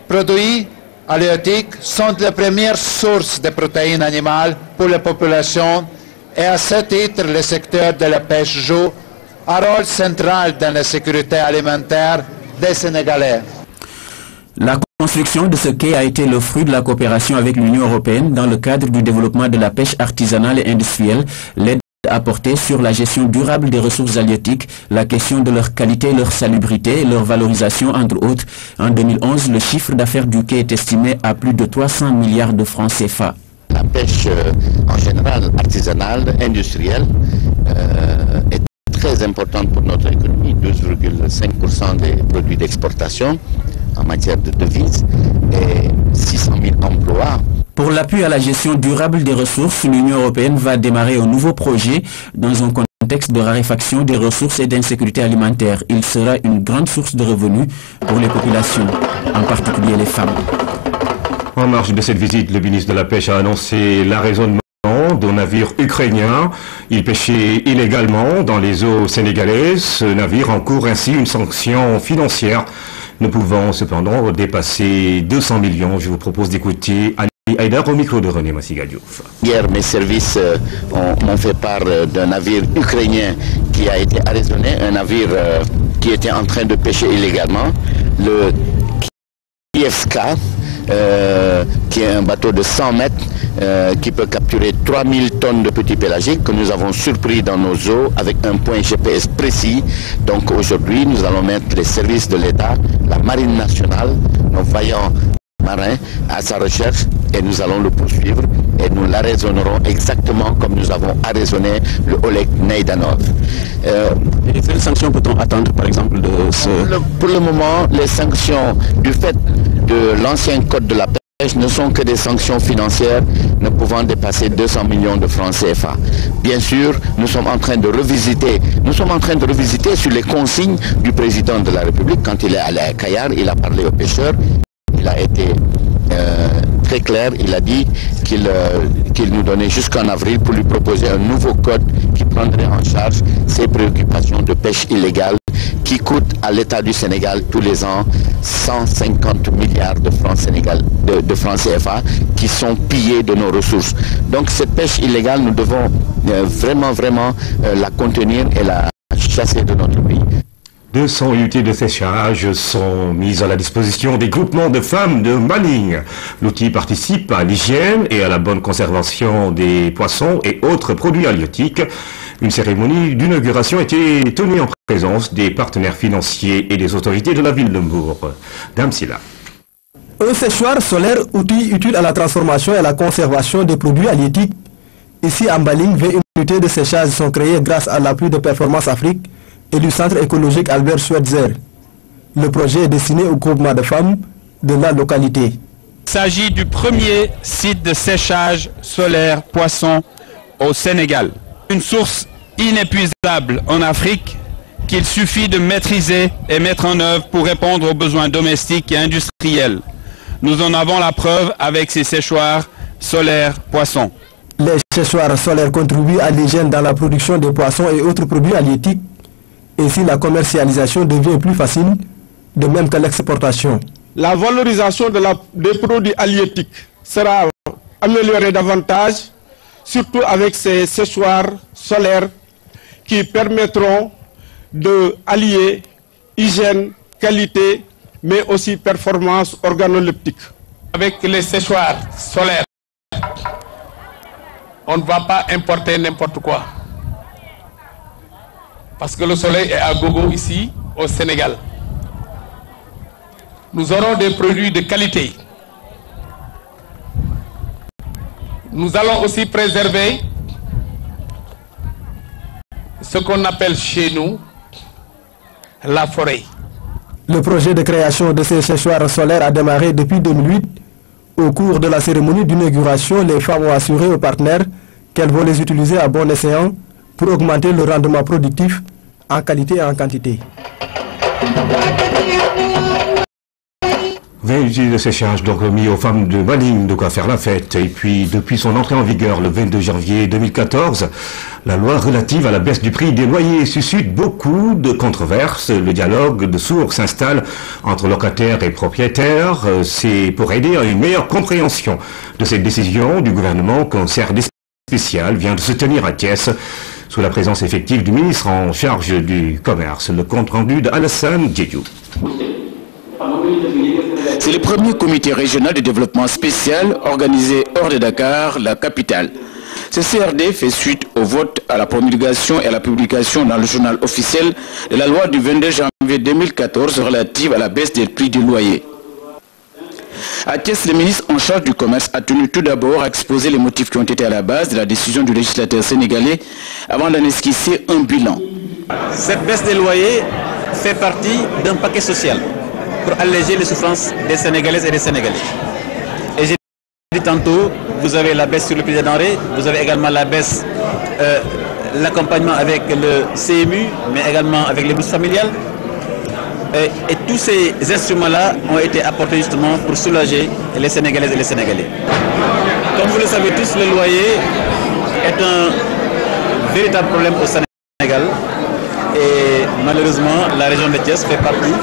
produits halieutiques sont les premières sources de protéines animales pour la population et à ce titre, le secteur de la pêche joue un rôle central dans la sécurité alimentaire des Sénégalais. La construction de ce quai a été le fruit de la coopération avec l'Union européenne dans le cadre du développement de la pêche artisanale et industrielle. L'aide apportée sur la gestion durable des ressources halieutiques, la question de leur qualité, leur salubrité, leur valorisation, entre autres. En 2011, le chiffre d'affaires du quai est estimé à plus de 300 milliards de francs CFA. La pêche en général artisanale, industrielle, est très importante pour notre économie, 12,5% des produits d'exportation en matière de devises et 600 000 emplois. Pour l'appui à la gestion durable des ressources, l'Union européenne va démarrer un nouveau projet dans un contexte de raréfaction des ressources et d'insécurité alimentaire. Il sera une grande source de revenus pour les populations, en particulier les femmes. En marge de cette visite, le ministre de la Pêche a annoncé l'arraisonnement d'un navire ukrainien. Il pêchait illégalement dans les eaux sénégalaises. Ce navire encourt ainsi une sanction financière, ne pouvant cependant dépasser 200 millions. Je vous propose d'écouter Ali Haïdar au micro de René Massiga Diouf. Hier, mes services m'ont fait part d'un navire ukrainien qui a été arraisonné, un navire qui était en train de pêcher illégalement, le Kievska, qui est un bateau de 100 mètres qui peut capturer 3000 tonnes de petits pélagiques que nous avons surpris dans nos eaux avec un point GPS précis. Donc aujourd'hui, nous allons mettre les services de l'État, la Marine nationale, nos vaillants marin à sa recherche et nous allons le poursuivre et nous l'arraisonnerons exactement comme nous avons arraisonné le Oleg Neidanov. Et quelles sanctions peut-on attendre par exemple de ce... Pour le moment, les sanctions du fait de l'ancien code de la pêche ne sont que des sanctions financières ne pouvant dépasser 200 millions de francs CFA. Bien sûr, nous sommes en train de revisiter sur les consignes du président de la République. Quand il est allé à Kayar, il a parlé aux pêcheurs, il a été très clair, il a dit qu'il nous donnait jusqu'en avril pour lui proposer un nouveau code qui prendrait en charge ces préoccupations de pêche illégale qui coûtent à l'État du Sénégal tous les ans 150 milliards de francs CFA qui sont pillés de nos ressources. Donc cette pêche illégale, nous devons vraiment la contenir et la chasser de notre pays. 200 unités de séchage sont mises à la disposition des groupements de femmes de Manning. L'outil participe à l'hygiène et à la bonne conservation des poissons et autres produits halieutiques. Une cérémonie d'inauguration a été tenue en présence des partenaires financiers et des autorités de la ville de Mbour. Dame Silla. Un séchoir solaire, outil utile à la transformation et à la conservation des produits halieutiques. Ici à Mbaling, 20 unités de séchage sont créées grâce à l'appui de Performance Afrique et du centre écologique Albert Schweitzer. Le projet est destiné au groupement de femmes de la localité. Il s'agit du premier site de séchage solaire poisson au Sénégal. Une source inépuisable en Afrique qu'il suffit de maîtriser et mettre en œuvre pour répondre aux besoins domestiques et industriels. Nous en avons la preuve avec ces séchoirs solaires poissons. Les séchoirs solaires contribuent à l'hygiène dans la production de poissons et autres produits halieutiques. Ainsi, la commercialisation devient plus facile, de même que l'exportation. La valorisation des produits halieutiques sera améliorée davantage, surtout avec ces séchoirs solaires qui permettront d'allier hygiène, qualité, mais aussi performance organoleptique. Avec les séchoirs solaires, on ne va pas importer n'importe quoi. Parce que le soleil est à gogo ici, au Sénégal. Nous aurons des produits de qualité. Nous allons aussi préserver ce qu'on appelle chez nous la forêt. Le projet de création de ces séchoirs solaires a démarré depuis 2008. Au cours de la cérémonie d'inauguration, les femmes ont assuré aux partenaires qu'elles vont les utiliser à bon escient pour augmenter le rendement productif en qualité et en quantité. 20 unités de séchage donc remis aux femmes de Manning, de quoi faire la fête. Et puis, depuis son entrée en vigueur le 22 janvier 2014, la loi relative à la baisse du prix des loyers suscite beaucoup de controverses. Le dialogue de sourds s'installe entre locataires et propriétaires. C'est pour aider à une meilleure compréhension de cette décision du gouvernement qu'un CRD spécial vient de se tenir à Thiès, sous la présence effective du ministre en charge du commerce. Le compte rendu d'Alassane Djedjou. C'est le premier comité régional de développement spécial organisé hors de Dakar, la capitale. Ce CRD fait suite au vote, à la promulgation et à la publication dans le journal officiel de la loi du 22 janvier 2014 relative à la baisse des prix du loyer. À Thiès, le ministre en charge du commerce a tenu tout d'abord à exposer les motifs qui ont été à la base de la décision du législateur sénégalais avant d'en esquisser un bilan. Cette baisse des loyers fait partie d'un paquet social pour alléger les souffrances des Sénégalaises et des Sénégalais. Et j'ai dit tantôt, vous avez la baisse sur le prix des denrées, vous avez également la baisse, l'accompagnement avec le CMU, mais également avec les bourses familiales. Et tous ces instruments-là ont été apportés justement pour soulager les Sénégalaises et les Sénégalais. Comme vous le savez tous, le loyer est un véritable problème au Sénégal. Et malheureusement, la région de Thiès fait partie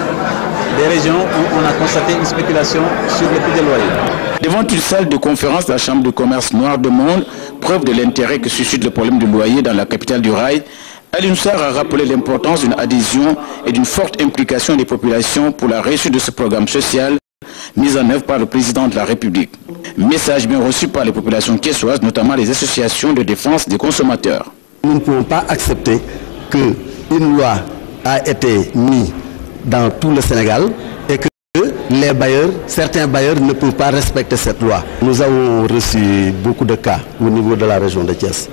des régions où on a constaté une spéculation sur le prix des loyers. Devant une salle de conférence de la Chambre de commerce Noir de Monde, preuve de l'intérêt que suscite le problème du loyer dans la capitale du rail, Ali Moussar a rappelé l'importance d'une adhésion et d'une forte implication des populations pour la réussite de ce programme social mis en œuvre par le président de la République. Message bien reçu par les populations thiessoises, notamment les associations de défense des consommateurs. Nous ne pouvons pas accepter qu'une loi a été mise dans tout le Sénégal et que les bailleurs, certains bailleurs ne peuvent pas respecter cette loi. Nous avons reçu beaucoup de cas au niveau de la région de Thiès.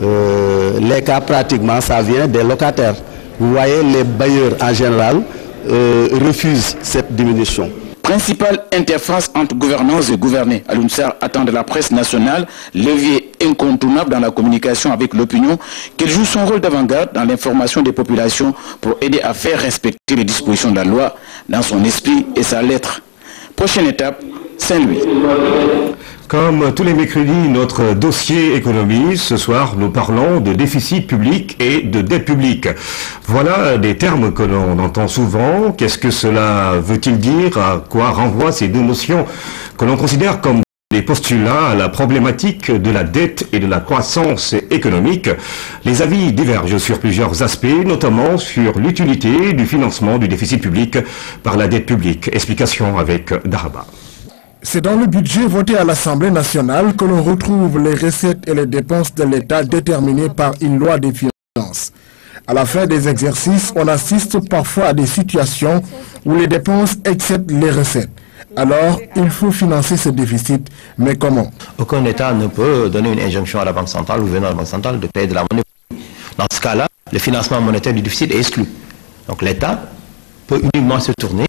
Les cas pratiquement, ça vient des locataires. Vous voyez, les bailleurs en général refusent cette diminution. Principale interface entre gouvernance et gouvernés. Alioune Sarr attend de la presse nationale, levier incontournable dans la communication avec l'opinion, qu'elle joue son rôle d'avant-garde dans l'information des populations pour aider à faire respecter les dispositions de la loi dans son esprit et sa lettre. Prochaine étape, Saint-Louis. Comme tous les mercredis, notre dossier économie. Ce soir, nous parlons de déficit public et de dette publique. Voilà des termes que l'on entend souvent. Qu'est-ce que cela veut-il dire? À quoi renvoient ces deux notions que l'on considère comme des postulats à la problématique de la dette et de la croissance économique? Les avis divergent sur plusieurs aspects, notamment sur l'utilité du financement du déficit public par la dette publique. Explication avec Daraba. C'est dans le budget voté à l'Assemblée nationale que l'on retrouve les recettes et les dépenses de l'État déterminées par une loi des finances. À la fin des exercices, on assiste parfois à des situations où les dépenses excèdent les recettes. Alors, il faut financer ce déficit, mais comment? Aucun État ne peut donner une injonction à la Banque centrale ou venir à la Banque centrale de payer de la monnaie. Dans ce cas-là, le financement monétaire du déficit est exclu. Donc l'État peut uniquement se tourner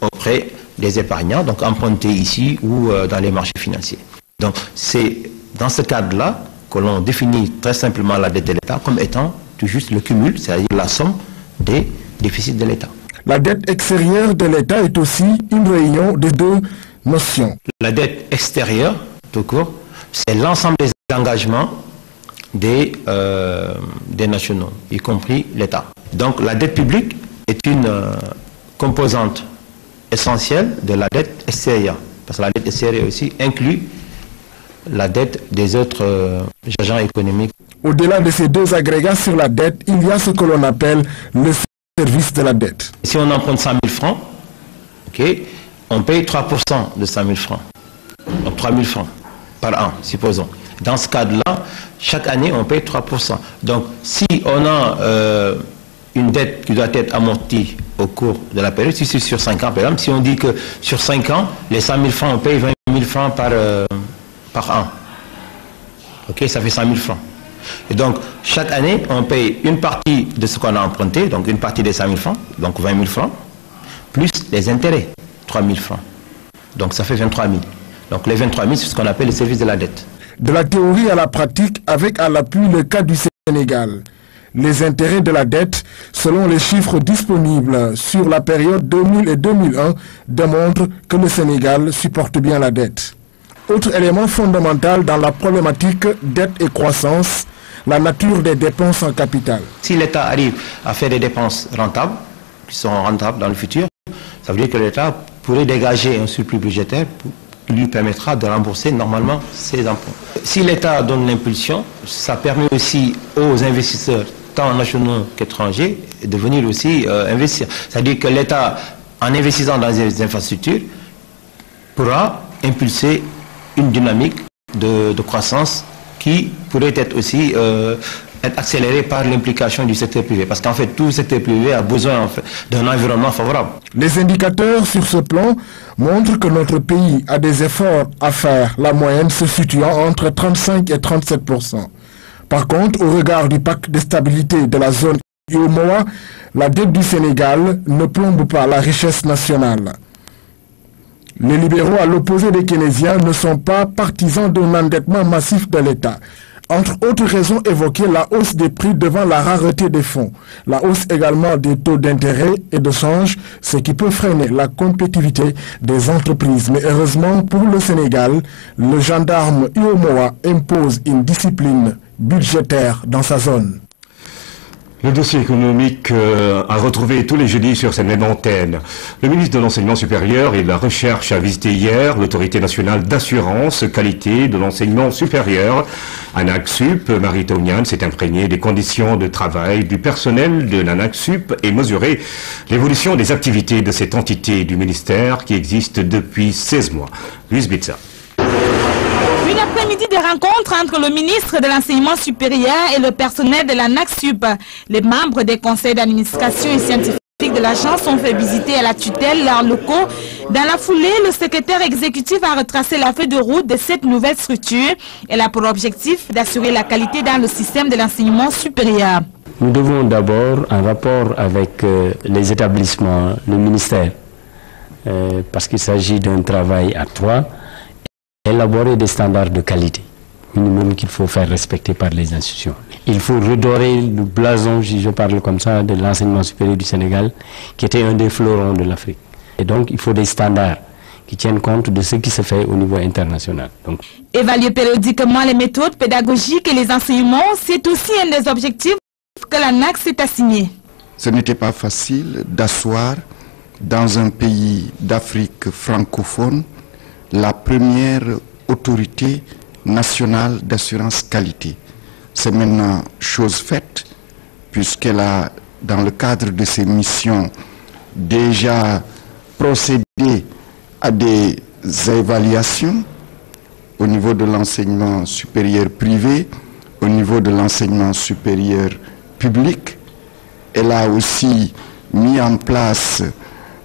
auprès des épargnants, donc emprunter ici ou dans les marchés financiers. Donc c'est dans ce cadre-là que l'on définit très simplement la dette de l'État comme étant tout juste le cumul, c'est-à-dire la somme des déficits de l'État. La dette extérieure de l'État est aussi une réunion de deux notions. La dette extérieure, tout court, c'est l'ensemble des engagements des nationaux, y compris l'État. Donc la dette publique est une composante essentielle de la dette extérieure, parce que la dette extérieure aussi inclut la dette des autres agents économiques. Au-delà de ces deux agrégats sur la dette, il y a ce que l'on appelle le service de la dette. Si on emprunte 100 000 francs, okay, on paye 3% de 100 000 francs, donc 3 000 francs par an, supposons. Dans ce cadre-là, chaque année, on paye 3%. Donc, si on a une dette qui doit être amortie au cours de la période, si c'est sur 5 ans, par exemple, si on dit que sur 5 ans, les 100 000 francs, on paye 20 000 francs par an. Ok, ça fait 100 000 francs. Et donc, chaque année, on paye une partie de ce qu'on a emprunté, donc une partie des 100 000 francs, donc 20 000 francs, plus les intérêts, 3 000 francs. Donc, ça fait 23 000. Donc, les 23 000, c'est ce qu'on appelle le service de la dette. De la théorie à la pratique, avec à l'appui le cas du Sénégal. Les intérêts de la dette, selon les chiffres disponibles sur la période 2000 et 2001, démontrent que le Sénégal supporte bien la dette. Autre élément fondamental dans la problématique dette et croissance, la nature des dépenses en capital. Si l'État arrive à faire des dépenses rentables, qui seront rentables dans le futur, ça veut dire que l'État pourrait dégager un surplus budgétaire qui lui permettra de rembourser normalement ses emprunts. Si l'État donne l'impulsion, ça permet aussi aux investisseurs, tant nationaux qu'étrangers, de venir aussi investir. C'est-à-dire que l'État, en investissant dans les infrastructures, pourra impulser une dynamique de croissance qui pourrait être aussi être accélérée par l'implication du secteur privé. Parce qu'en fait, tout le secteur privé a besoin en fait, d'un environnement favorable. Les indicateurs sur ce plan montrent que notre pays a des efforts à faire, la moyenne se situant entre 35 et 37%. Par contre, au regard du pacte de stabilité de la zone UEMOA, la dette du Sénégal ne plombe pas la richesse nationale. Les libéraux, à l'opposé des keynésiens, ne sont pas partisans d'un endettement massif de l'État. Entre autres raisons évoquées, la hausse des prix devant la rareté des fonds, la hausse également des taux d'intérêt et de change, ce qui peut freiner la compétitivité des entreprises. Mais heureusement pour le Sénégal, le gendarme UEMOA impose une discipline budgétaire dans sa zone. Le dossier économique a retrouvé tous les jeudis sur cette même antenne. Le ministre de l'Enseignement supérieur et de la Recherche a visité hier l'Autorité nationale d'assurance qualité de l'enseignement supérieur. ANAQ-Sup, Marie Tonian s'est imprégnée des conditions de travail du personnel de l'ANAQ-Sup et mesuré l'évolution des activités de cette entité du ministère qui existe depuis 16 mois. Luis Bitsa. Une après-midi de rencontre entre le ministre de l'Enseignement supérieur et le personnel de l'ANAQ-Sup. Les membres des conseils d'administration et scientifiques de l'agence ont fait visiter à la tutelle leurs locaux. Dans la foulée, le secrétaire exécutif a retracé la feuille de route de cette nouvelle structure. Elle a pour objectif d'assurer la qualité dans le système de l'enseignement supérieur. Nous devons d'abord, en rapport avec les établissements, le ministère, parce qu'il s'agit d'un travail à trois, élaborer des standards de qualité minimum qu'il faut faire respecter par les institutions. Il faut redorer le blason, je parle comme ça, de l'enseignement supérieur du Sénégal, qui était un des fleurons de l'Afrique. Et donc, il faut des standards qui tiennent compte de ce qui se fait au niveau international. Donc, évaluer périodiquement les méthodes pédagogiques et les enseignements, c'est aussi un des objectifs que l'ANAQ s'est assigné. Ce n'était pas facile d'asseoir dans un pays d'Afrique francophone la première autorité nationale d'assurance qualité. C'est maintenant chose faite, puisqu'elle a, dans le cadre de ses missions, déjà procédé à des évaluations au niveau de l'enseignement supérieur privé, au niveau de l'enseignement supérieur public. Elle a aussi mis en place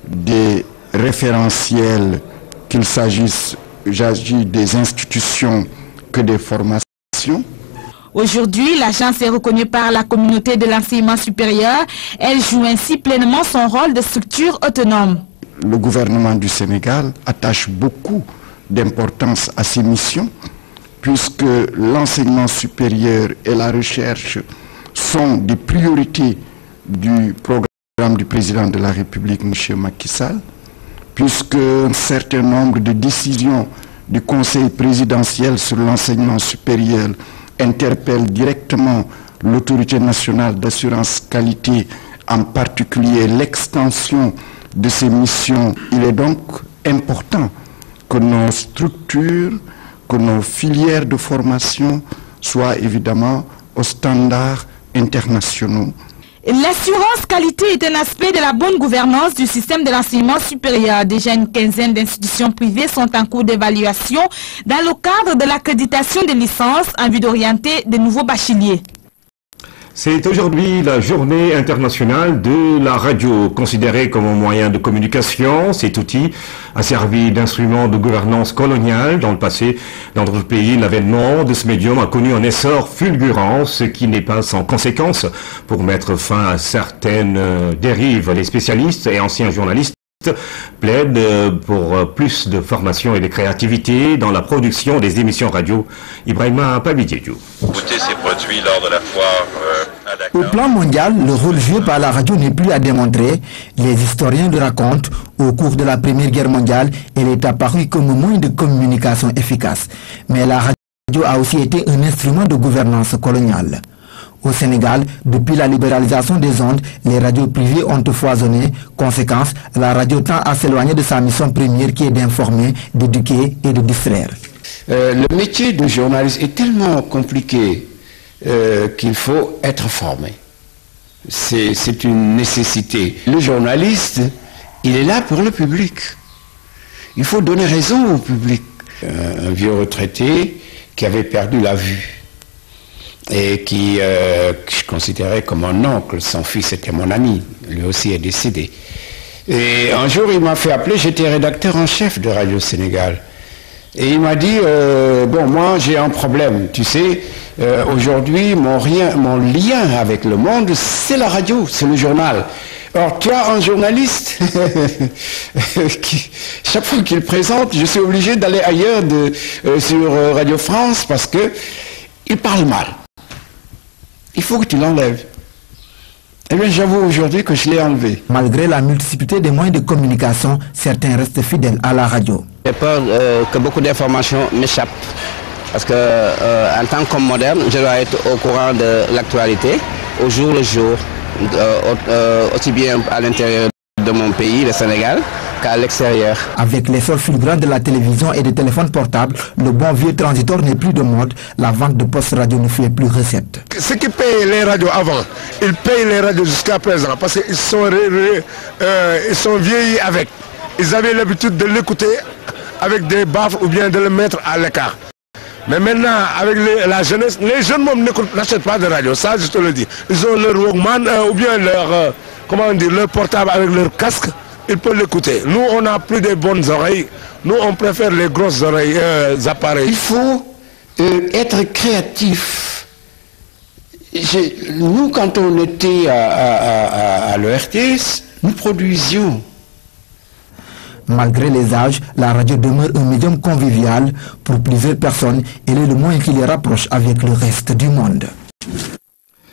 des référentiels, qu'il s'agisse des institutions que des formations. Aujourd'hui, l'agence est reconnue par la communauté de l'enseignement supérieur. Elle joue ainsi pleinement son rôle de structure autonome. Le gouvernement du Sénégal attache beaucoup d'importance à ces missions, puisque l'enseignement supérieur et la recherche sont des priorités du programme du président de la République, M. Macky Sall, puisque un certain nombre de décisions du Conseil présidentiel sur l'enseignement supérieur interpellent directement l'autorité nationale d'assurance qualité, en particulier l'extension de ces missions. Il est donc important que nos structures, que nos filières de formation soient évidemment aux standards internationaux. L'assurance qualité est un aspect de la bonne gouvernance du système de l'enseignement supérieur. Déjà une quinzaine d'institutions privées sont en cours d'évaluation dans le cadre de l'accréditation des licences en vue d'orienter de nouveaux bacheliers. C'est aujourd'hui la journée internationale de la radio. Considérée comme un moyen de communication, cet outil a servi d'instrument de gouvernance coloniale dans le passé. Dans d'autres pays, l'avènement de ce médium a connu un essor fulgurant, ce qui n'est pas sans conséquence pour mettre fin à certaines dérives. Les spécialistes et anciens journalistes plaident pour plus de formation et de créativité dans la production des émissions radio. Ibrahima Pabidjedjou. Goûter ces produits lors de la foire à Dakar. Au plan mondial, le rôle joué par la radio n'est plus à démontrer. Les historiens le racontent. Au cours de la Première Guerre mondiale, elle est apparue comme un moyen de communication efficace. Mais la radio a aussi été un instrument de gouvernance coloniale. Au Sénégal, depuis la libéralisation des ondes, les radios privées ont foisonné. Conséquence, la radio tend à s'éloigner de sa mission première qui est d'informer, d'éduquer et de distraire. Le métier de journaliste est tellement compliqué qu'il faut être formé. C'est une nécessité. Le journaliste, il est là pour le public. Il faut donner raison au public. Un vieux retraité qui avait perdu la vue et que je considérais comme un oncle. Son fils était mon ami, lui aussi est décédé. Et un jour, il m'a fait appeler, j'étais rédacteur en chef de Radio Sénégal. Et il m'a dit, bon, moi j'ai un problème, tu sais, aujourd'hui mon lien avec le monde, c'est la radio, c'est le journal. Or, tu as un journaliste qui, chaque fois qu'il présente, je suis obligé d'aller ailleurs sur Radio France parce qu'il parle mal. Il faut que tu l'enlèves. Eh bien, j'avoue aujourd'hui que je l'ai enlevé. Malgré la multiplicité des moyens de communication, certains restent fidèles à la radio. J'ai peur que beaucoup d'informations m'échappent. Parce que, en tant qu'homme moderne, je dois être au courant de l'actualité, au jour le jour, aussi bien à l'intérieur de mon pays, le Sénégal, qu'à l'extérieur. Avec l'essor fulgurant de la télévision et des téléphones portables, le bon vieux transitor n'est plus de mode. La vente de postes radio ne fait plus recette. Ceux qui payent les radios avant, ils payent les radios jusqu'à présent parce qu'ils sont vieillis avec. Ils avaient l'habitude de l'écouter avec des baffes ou bien de le mettre à l'écart. Mais maintenant, avec la jeunesse, les jeunes n'achètent pas de radio, ça je te le dis. Ils ont leur Walkman ou bien comment dire, leur portable avec leur casque, ils peuvent l'écouter. Nous, on n'a plus de bonnes oreilles. Nous, on préfère les grosses oreilles, appareils. Il faut être créatif. Nous, quand on était à l'ERTS, nous produisions. Malgré les âges, la radio demeure un médium convivial pour plusieurs personnes. Elle est le moyen qui les rapproche avec le reste du monde.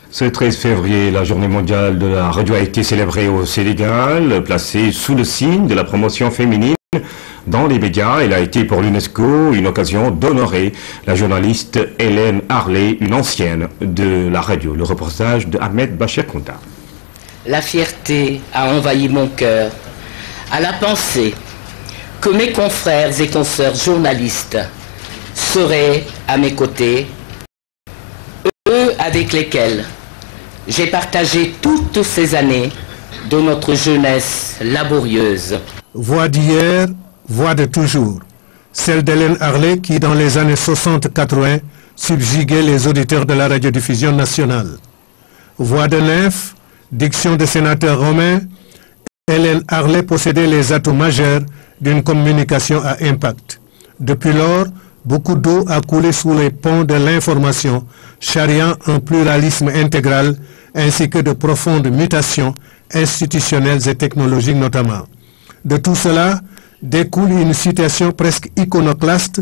Ce 13 février, la journée mondiale de la radio a été célébrée au Sénégal, placée sous le signe de la promotion féminine dans les médias. Elle a été pour l'UNESCO une occasion d'honorer la journaliste Hélène Harley, une ancienne de la radio. Le reportage de Ahmed Bachir Kounta. La fierté a envahi mon cœur à la pensée que mes confrères et consoeurs journalistes seraient à mes côtés, eux avec lesquels j'ai partagé toutes ces années de notre jeunesse laborieuse. Voix d'hier, voix de toujours. Celle d'Hélène Harley qui, dans les années 60-80, subjuguait les auditeurs de la radiodiffusion nationale. Voix de nymphe, diction de sénateur romain, Hélène Harley possédait les atouts majeurs d'une communication à impact. Depuis lors, beaucoup d'eau a coulé sous les ponts de l'information, charriant un pluralisme intégral ainsi que de profondes mutations institutionnelles et technologiques notamment. De tout cela découle une situation presque iconoclaste,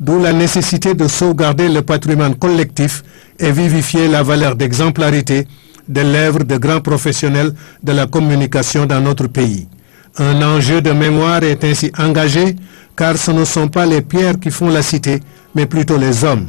d'où la nécessité de sauvegarder le patrimoine collectif et vivifier la valeur d'exemplarité de l'œuvre de grands professionnels de la communication dans notre pays. Un enjeu de mémoire est ainsi engagé, car ce ne sont pas les pierres qui font la cité, mais plutôt les hommes.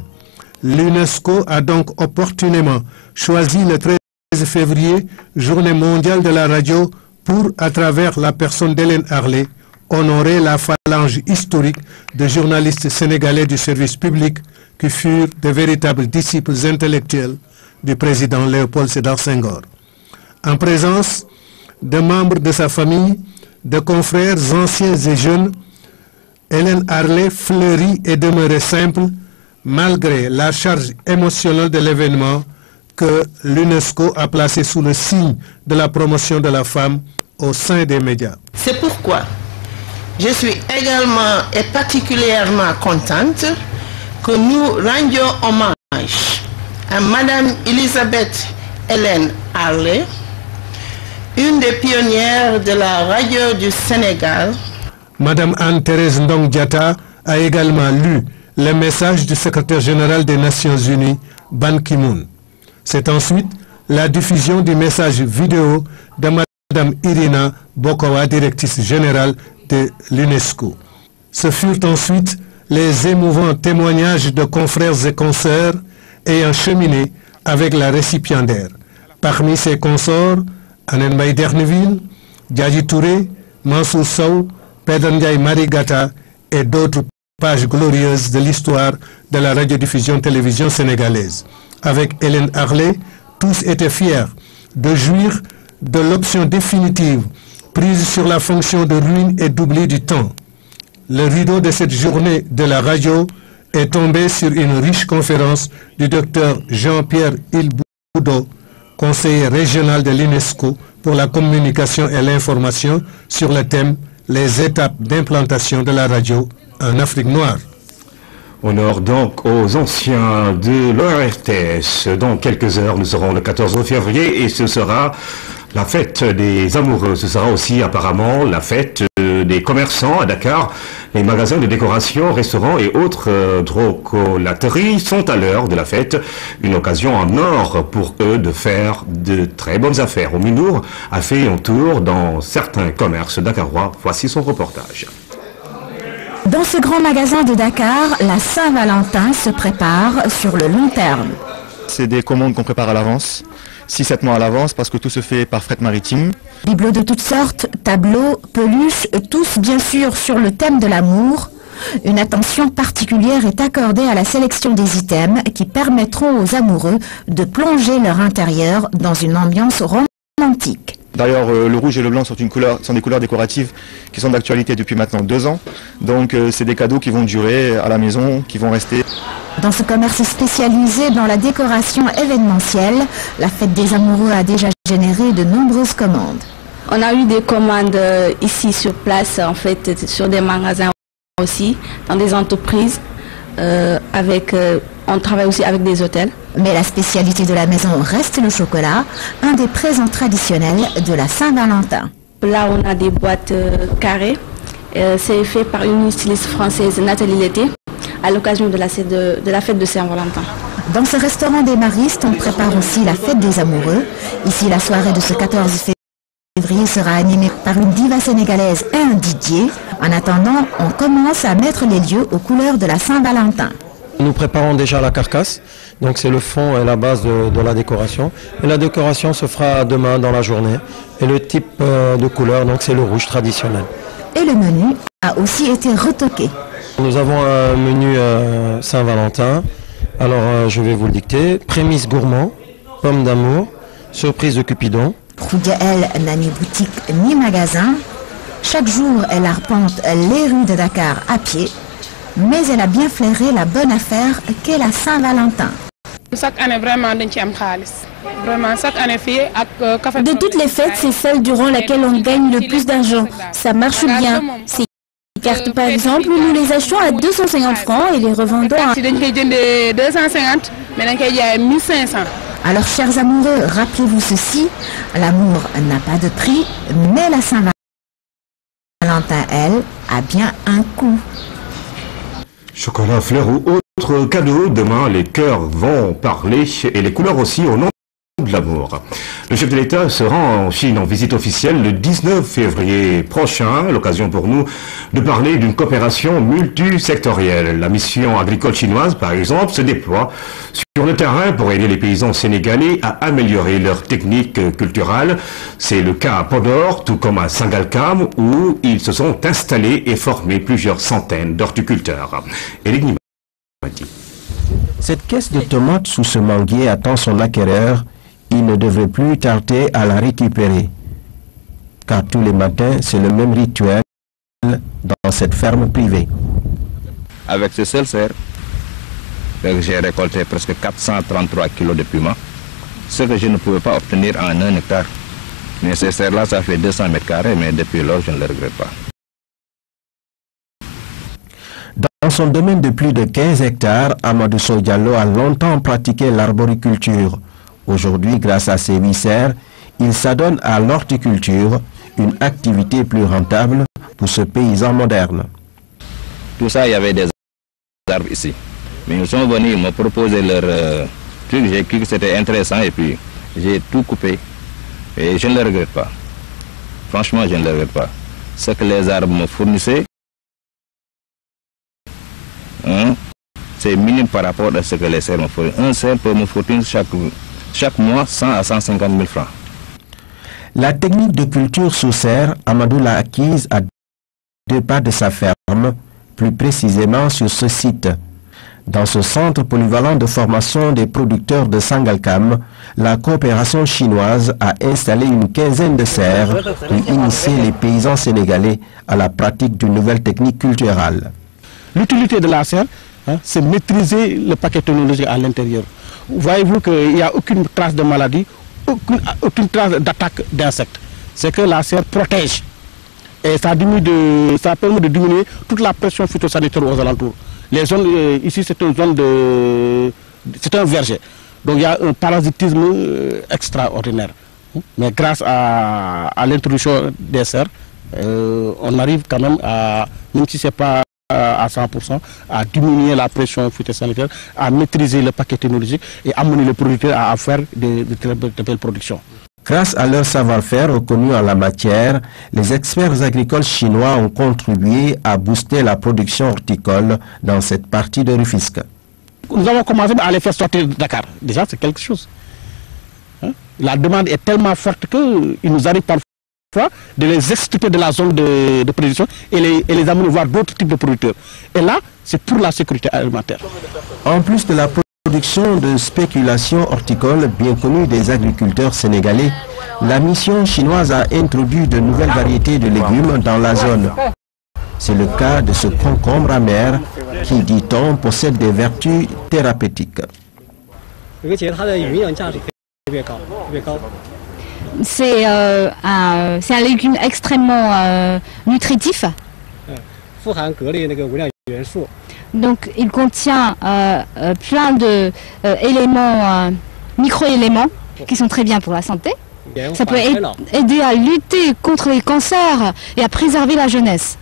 L'UNESCO a donc opportunément choisi le 13 février, journée mondiale de la radio, pour, à travers la personne d'Hélène Harley, honorer la phalange historique de journalistes sénégalais du service public qui furent de véritables disciples intellectuels du président Léopold Sédar Senghor. En présence de membres de sa famille, de confrères anciens et jeunes, Hélène Harley fleurit et demeurait simple malgré la charge émotionnelle de l'événement que l'UNESCO a placé sous le signe de la promotion de la femme au sein des médias. C'est pourquoi je suis également et particulièrement contente que nous rendions hommage à Madame Elisabeth Hélène Harley, une des pionnières de la radio du Sénégal. Madame Anne-Thérèse Ndong Diatta a également lu le message du secrétaire général des Nations Unies, Ban Ki-moon. C'est ensuite la diffusion du message vidéo de Madame Irina Bokowa, directrice générale de l'UNESCO. Ce furent ensuite les émouvants témoignages de confrères et consoeurs ayant cheminé avec la récipiendaire. Parmi ses consorts, Anen Mbaye Derneville, Djadji Touré, Mansour Sow, Pedro Ndiaye Marigata et d'autres pages glorieuses de l'histoire de la radiodiffusion-télévision sénégalaise. Avec Hélène Harley, tous étaient fiers de jouir de l'option définitive prise sur la fonction de ruine et d'oubli du temps. Le rideau de cette journée de la radio est tombé sur une riche conférence du docteur Jean-Pierre Ilboudot, conseiller régional de l'UNESCO pour la communication et l'information sur le thème « Les étapes d'implantation de la radio en Afrique noire ». Honneur donc aux anciens de l'ERTS. Dans quelques heures, nous serons le 14 février et ce sera la fête des amoureux. Ce sera aussi apparemment la fête des commerçants à Dakar. Les magasins de décoration, restaurants et autres drogolateries sont à l'heure de la fête. Une occasion en or pour eux de faire de très bonnes affaires. Au Minour a fait un tour dans certains commerces dakarois. Voici son reportage. Dans ce grand magasin de Dakar, la Saint-Valentin se prépare sur le long terme. C'est des commandes qu'on prépare à l'avance, 6-7 mois à l'avance, parce que tout se fait par fret maritime. Bibelots de toutes sortes, tableaux, peluches, tous bien sûr sur le thème de l'amour. Une attention particulière est accordée à la sélection des items qui permettront aux amoureux de plonger leur intérieur dans une ambiance romantique. D'ailleurs, le rouge et le blanc sont des couleurs décoratives qui sont d'actualité depuis maintenant 2 ans. Donc c'est des cadeaux qui vont durer à la maison, qui vont rester. Dans ce commerce spécialisé dans la décoration événementielle, la fête des amoureux a déjà généré de nombreuses commandes. On a eu des commandes ici sur place, en fait, sur des magasins aussi, dans des entreprises. On travaille aussi avec des hôtels. Mais la spécialité de la maison reste le chocolat, un des présents traditionnels de la Saint-Valentin. Là, on a des boîtes carrées. C'est fait par une styliste française, Nathalie Lété, à l'occasion de la fête de Saint-Valentin. Dans ce restaurant des maristes, on prépare aussi la fête des amoureux. Ici, la soirée de ce 14 février sera animée par une diva sénégalaise et un DJ. En attendant, on commence à mettre les lieux aux couleurs de la Saint-Valentin. Nous préparons déjà la carcasse, donc c'est le fond et la base de la décoration. Et la décoration se fera demain dans la journée. Et le type de couleur, donc c'est le rouge traditionnel. Et le menu a aussi été retoqué. Nous avons un menu Saint-Valentin. Alors je vais vous le dicter. Prémices gourmands, pommes d'amour, surprise de Cupidon. Khoudia, elle, n'a ni boutique ni magasin. Chaque jour, elle arpente les rues de Dakar à pied. Mais elle a bien flairé la bonne affaire qu'est la Saint-Valentin. Chaque année, vraiment, De toutes les fêtes, c'est celle durant laquelle on gagne le plus d'argent. Ça marche bien. Ces cartes, par exemple, nous les achetons à 250 francs et les revendons à 250, mais 1500. Alors, chers amoureux, rappelez-vous ceci, l'amour n'a pas de prix, mais la Saint-Valentin, elle, a bien un coût. Chocolat, fleurs ou autres cadeaux, demain les cœurs vont parler et les couleurs aussi au nom de l'amour. Le chef de l'État se rend en Chine en visite officielle le 19 février prochain, l'occasion pour nous de parler d'une coopération multisectorielle. La mission agricole chinoise, par exemple, se déploie sur le terrain pour aider les paysans sénégalais à améliorer leurs techniques culturelles. C'est le cas à Podor, tout comme à Sangalkam, où ils se sont installés et formés plusieurs centaines d'horticulteurs. Cette caisse de tomates sous ce manguier attend son acquéreur. Il ne devrait plus tarder à la récupérer. Car tous les matins, c'est le même rituel dans cette ferme privée. Avec ce seul serre, j'ai récolté presque 433 kilos de piment, ce que je ne pouvais pas obtenir en 1 hectare. Mais ces serres-là, ça fait 200 mètres carrés, mais depuis lors, je ne le regrette pas. Dans son domaine de plus de 15 hectares, Amadou Sow Diallo a longtemps pratiqué l'arboriculture. Aujourd'hui, grâce à ses 8 serres, il s'adonne à l'horticulture, une activité plus rentable pour ce paysan moderne. Tout ça, il y avait des arbres ici. Mais ils sont venus, ils m'ont proposé leur truc, j'ai cru que c'était intéressant et puis j'ai tout coupé. Et je ne le regrette pas. Franchement, je ne le regrette pas. Ce que les arbres me fournissaient, c'est minime par rapport à ce que les serres me fournissent. Un serre peut me fournir chaque mois 100 à 150 000 francs. La technique de culture sous serre, Amadou l'a acquise à 2 pas de sa ferme, plus précisément sur ce site. Dans ce centre polyvalent de formation des producteurs de Sangalkam, la coopération chinoise a installé une quinzaine de serres pour initier les paysans sénégalais à la pratique d'une nouvelle technique culturelle. L'utilité de la serre, c'est maîtriser le paquet technologique à l'intérieur. Voyez-vous qu'il n'y a aucune trace de maladie, aucune trace d'attaque d'insectes. C'est que la serre protège. Et ça permet de diminuer toute la pression phytosanitaire aux alentours. Les zones, ici c'est une zone c'est un verger. Donc il y a un parasitisme extraordinaire. Mais grâce à l'introduction des serres, on arrive quand même à, même si ce n'est pas à 100%, à diminuer la pression phytosanitaire, à maîtriser le paquet technologique et amener les producteurs à faire de très belles productions. Grâce à leur savoir-faire reconnu en la matière, les experts agricoles chinois ont contribué à booster la production horticole dans cette partie de Rufisque. Nous avons commencé à les faire sortir de Dakar. Déjà, c'est quelque chose. La demande est tellement forte qu'il nous arrive parfois de les extirper de la zone de production et les amener voir d'autres types de producteurs. Et là, c'est pour la sécurité alimentaire. En plus de la production de spéculation horticole bien connue des agriculteurs sénégalais, la mission chinoise a introduit de nouvelles variétés de légumes dans la zone. C'est le cas de ce concombre amer qui, dit-on, possède des vertus thérapeutiques. C'est un légume extrêmement nutritif. Donc il contient plein de micro-éléments qui sont très bien pour la santé. Ça peut aider à lutter contre les cancers et à préserver la jeunesse.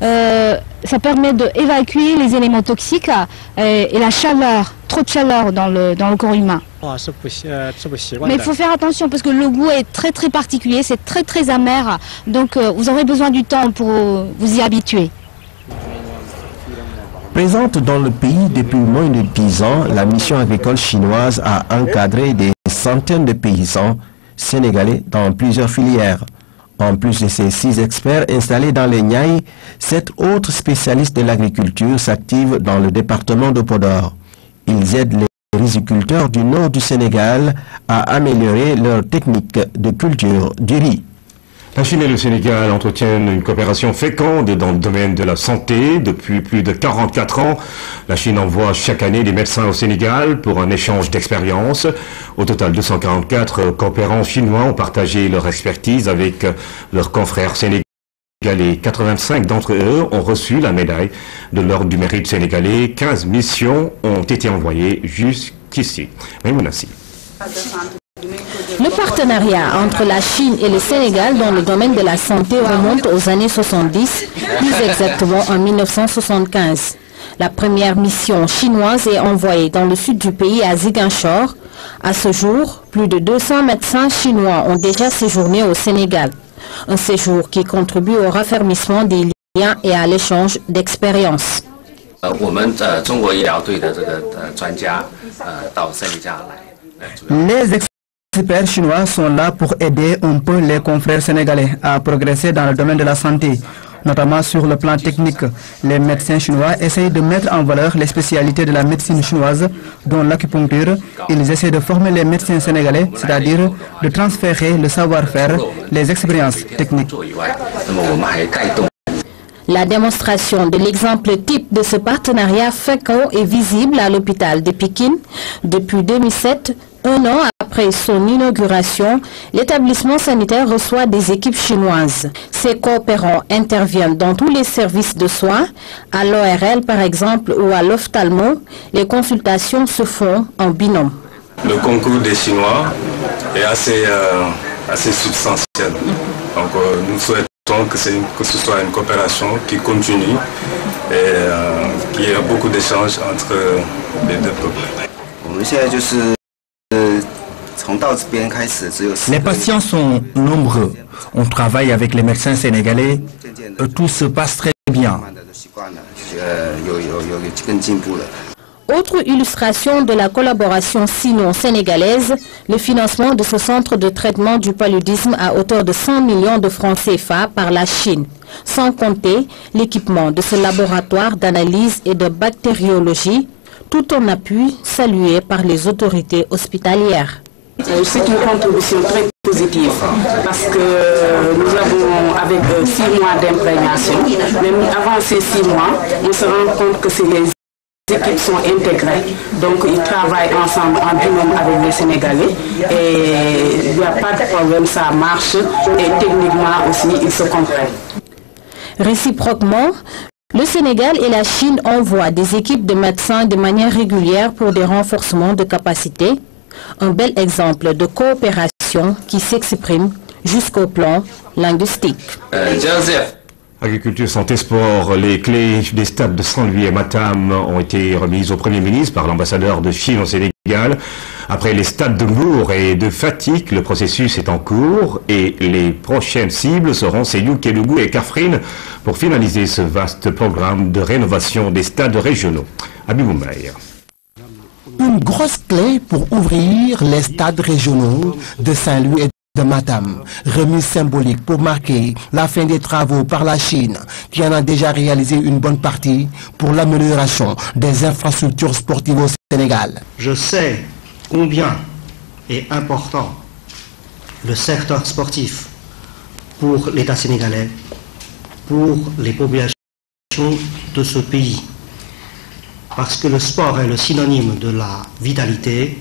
Ça permet d'évacuer les éléments toxiques et la chaleur, trop de chaleur dans le corps humain. Mais il faut faire attention parce que le goût est très très particulier, c'est très très amer, donc vous aurez besoin du temps pour vous y habituer. Présente dans le pays depuis moins de 10 ans, la mission agricole chinoise a encadré des centaines de paysans sénégalais dans plusieurs filières. En plus de ces 6 experts installés dans les Niayes, 7 autres spécialistes de l'agriculture s'activent dans le département de Podor. Ils aident les riziculteurs du nord du Sénégal à améliorer leur technique de culture du riz. La Chine et le Sénégal entretiennent une coopération féconde dans le domaine de la santé. Depuis plus de 44 ans, la Chine envoie chaque année des médecins au Sénégal pour un échange d'expériences. Au total, 244 coopérants chinois ont partagé leur expertise avec leurs confrères sénégalais. 85 d'entre eux ont reçu la médaille de l'Ordre du mérite sénégalais. 15 missions ont été envoyées jusqu'ici. Maïmounassi. Le partenariat entre la Chine et le Sénégal dans le domaine de la santé remonte aux années 70, plus exactement en 1975. La première mission chinoise est envoyée dans le sud du pays à Ziguinchor. À ce jour, plus de 200 médecins chinois ont déjà séjourné au Sénégal. Un séjour qui contribue au raffermissement des liens et à l'échange d'expériences. Les experts chinois sont là pour aider un peu les confrères sénégalais à progresser dans le domaine de la santé, notamment sur le plan technique. Les médecins chinois essayent de mettre en valeur les spécialités de la médecine chinoise, dont l'acupuncture. Ils essaient de former les médecins sénégalais, c'est-à-dire de transférer le savoir-faire, les expériences techniques. La démonstration de l'exemple type de ce partenariat fécond est visible à l'hôpital de Pékin. Depuis 2007, un an après son inauguration, l'établissement sanitaire reçoit des équipes chinoises. Ces coopérants interviennent dans tous les services de soins, à l'ORL par exemple ou à l'ophtalmo. Les consultations se font en binôme. Le concours des Chinois est assez substantiel. Donc nous souhaitons que ce soit une coopération qui continue et qu'il y ait beaucoup d'échanges entre les deux peuples. Les patients sont nombreux. On travaille avec les médecins sénégalais. Tout se passe très bien. Autre illustration de la collaboration sino-sénégalaise, le financement de ce centre de traitement du paludisme à hauteur de 100 millions de francs CFA par la Chine, sans compter l'équipement de ce laboratoire d'analyse et de bactériologie, tout en appui salué par les autorités hospitalières. C'est une contribution très positive parce que nous avons, avec 6 mois d'imprégnation, même avant ces 6 mois, on se rend compte que c'est les équipes sont intégrées, donc ils travaillent ensemble en binôme avec les Sénégalais et il n'y a pas de problème, ça marche et techniquement aussi ils se comprennent. Réciproquement, le Sénégal et la Chine envoient des équipes de médecins de manière régulière pour des renforcements de capacités. Un bel exemple de coopération qui s'exprime jusqu'au plan linguistique. Agriculture, santé, sport, les clés des stades de Saint-Louis et Matam ont été remises au Premier ministre par l'ambassadeur de Chine au Sénégal. Après les stades de Mbour et de Fatick, le processus est en cours et les prochaines cibles seront Sédhiou, Kédougou et Kaffrine pour finaliser ce vaste programme de rénovation des stades régionaux. Habibou Mbaye. Une grosse clé pour ouvrir les stades régionaux de Saint-Louis et de Matam, remise symbolique pour marquer la fin des travaux par la Chine, qui en a déjà réalisé une bonne partie pour l'amélioration des infrastructures sportives au Sénégal. Je sais combien est important le secteur sportif pour l'État sénégalais, pour les populations de ce pays, parce que le sport est le synonyme de la vitalité,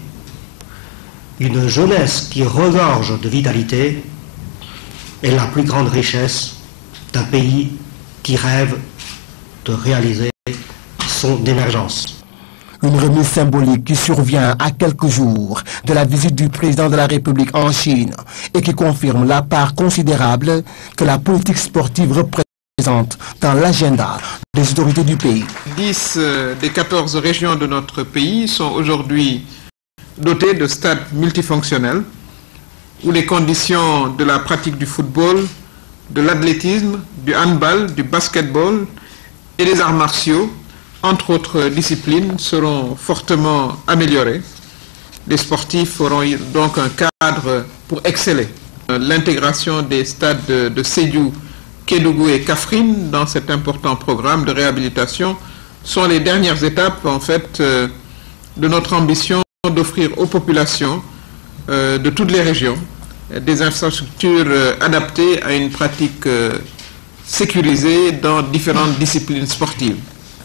une jeunesse qui regorge de vitalité est la plus grande richesse d'un pays qui rêve de réaliser son émergence. Une remise symbolique qui survient à quelques jours de la visite du président de la République en Chine et qui confirme la part considérable que la politique sportive représente dans l'agenda des autorités du pays. 10 des 14 régions de notre pays sont aujourd'hui dotées de stades multifonctionnels où les conditions de la pratique du football, de l'athlétisme, du handball, du basketball et des arts martiaux, entre autres disciplines, seront fortement améliorées. Les sportifs auront donc un cadre pour exceller. L'intégration des stades de Sédhiou, Kédougou et Kaffrine dans cet important programme de réhabilitation sont les dernières étapes en fait de notre ambition d'offrir aux populations de toutes les régions des infrastructures adaptées à une pratique sécurisée dans différentes disciplines sportives.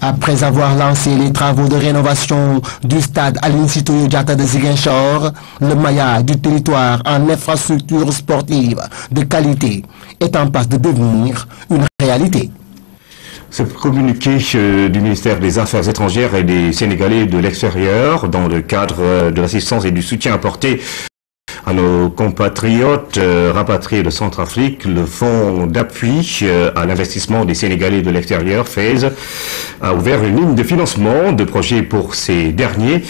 Après avoir lancé les travaux de rénovation du stade Aline Sitoé Diatta de Ziguinchor, le maillage du territoire en infrastructures sportives de qualité est en passe de devenir une réalité. Ce communiqué du ministère des Affaires étrangères et des Sénégalais de l'extérieur dans le cadre de l'assistance et du soutien apporté à nos compatriotes rapatriés de Centrafrique, le fonds d'appui à l'investissement des Sénégalais de l'extérieur, FAISE, a ouvert une ligne de financement de projets pour ces derniers.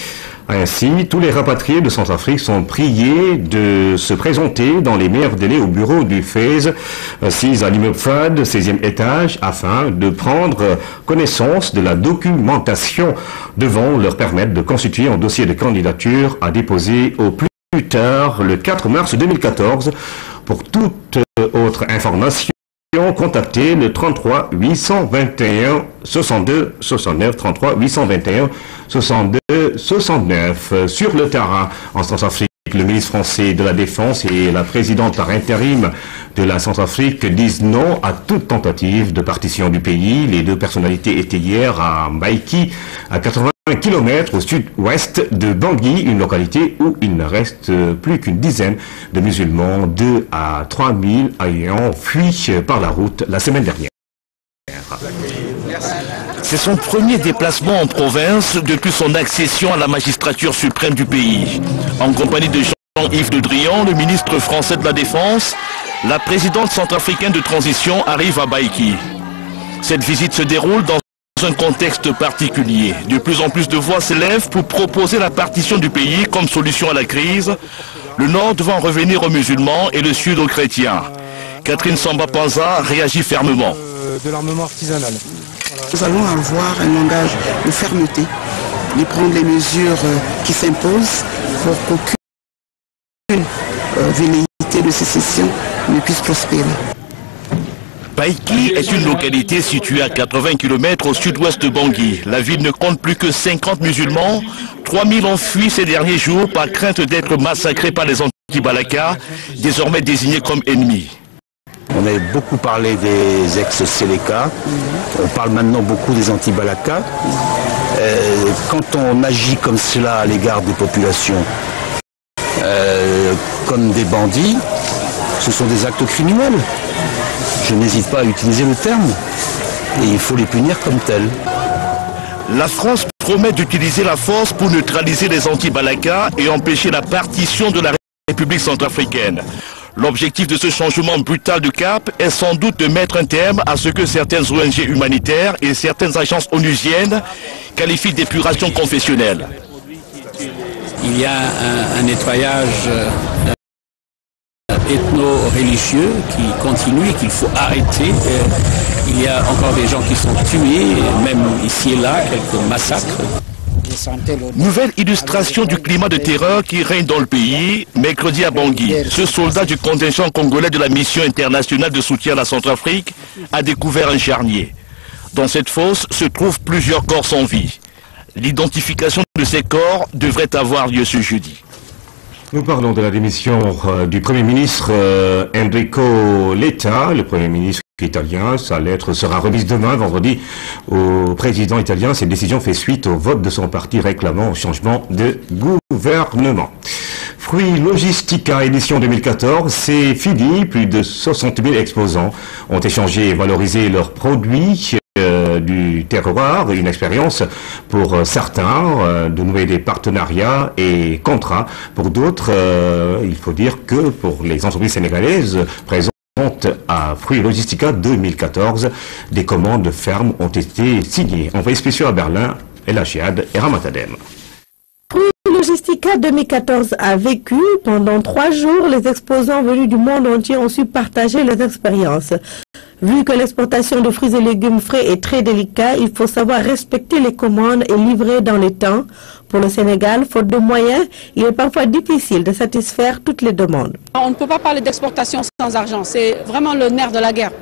Ainsi, tous les rapatriés de Centrafrique sont priés de se présenter dans les meilleurs délais au bureau du FAISE, assis à l'immeuble FAD, 16e étage, afin de prendre connaissance de la documentation devant leur permettre de constituer un dossier de candidature à déposer au plus tard le 4 mars 2014. Pour toute autre information, contactez le 33 821 62 69, 33 821 62 69. Sur le terrain en Centrafrique, le ministre français de la Défense et la présidente par intérim de la Centrafrique disent non à toute tentative de partition du pays. Les deux personnalités étaient hier à Mbaïki, à 80 km au sud-ouest de Bangui, une localité où il ne reste plus qu'une dizaine de musulmans, 2 à 3 000 ayant fui par la route la semaine dernière. C'est son premier déplacement en province depuis son accession à la magistrature suprême du pays. En compagnie de Jean-Yves Le Drian, le ministre français de la Défense, la présidente centrafricaine de transition arrive à Baïki. Cette visite se déroule dans un contexte particulier. De plus en plus de voix s'élèvent pour proposer la partition du pays comme solution à la crise, le nord devant revenir aux musulmans et le sud aux chrétiens. Catherine Samba-Panza réagit fermement. De l'armement artisanal. Nous allons avoir un langage de fermeté, de prendre les mesures qui s'imposent pour qu'aucune velléité de sécession ne puisse prospérer. Baïki est une localité située à 80 km au sud-ouest de Bangui. La ville ne compte plus que 50 musulmans. 3000 ont fui ces derniers jours par crainte d'être massacrés par les anti-Balaka, désormais désignés comme ennemis. On a beaucoup parlé des ex-Séléka, on parle maintenant beaucoup des anti-Balaka. Quand on agit comme cela à l'égard des populations, comme des bandits, ce sont des actes criminels. Je n'hésite pas à utiliser le terme, et il faut les punir comme tels. La France promet d'utiliser la force pour neutraliser les anti-Balaka et empêcher la partition de la République centrafricaine. L'objectif de ce changement brutal de cap est sans doute de mettre un terme à ce que certaines ONG humanitaires et certaines agences onusiennes qualifient d'épuration confessionnelle. Il y a un nettoyage ethno-religieux qui continue et qu'il faut arrêter. Il y a encore des gens qui sont tués, même ici et là, quelques massacres. Nouvelle illustration du climat de terreur qui règne dans le pays. Mercredi à Bangui, ce soldat du contingent congolais de la mission internationale de soutien à la Centrafrique a découvert un charnier. Dans cette fosse se trouvent plusieurs corps sans vie. L'identification de ces corps devrait avoir lieu ce jeudi. Nous parlons de la démission du Premier ministre Enrico Letta, le Premier ministre italien. Sa lettre sera remise demain, vendredi, au président italien. Cette décision fait suite au vote de son parti réclamant un changement de gouvernement. Fruits Logistica édition 2014, c'est fini. Plus de 60 000 exposants ont échangé et valorisé leurs produits du terroir, une expérience pour certains de nouer des partenariats et contrats. Pour d'autres, il faut dire que pour les entreprises sénégalaises présentes à Fruits Logistica 2014, des commandes fermes ont été signées. Envoyés spéciaux à Berlin, El Achiad et Ramatadem. Fruits Logistica 2014 a vécu. Pendant 3 jours, les exposants venus du monde entier ont su partager leurs expériences. Vu que l'exportation de fruits et légumes frais est très délicat, il faut savoir respecter les commandes et livrer dans les temps. Pour le Sénégal, faute de moyens, il est parfois difficile de satisfaire toutes les demandes. On ne peut pas parler d'exportation sans argent, c'est vraiment le nerf de la guerre.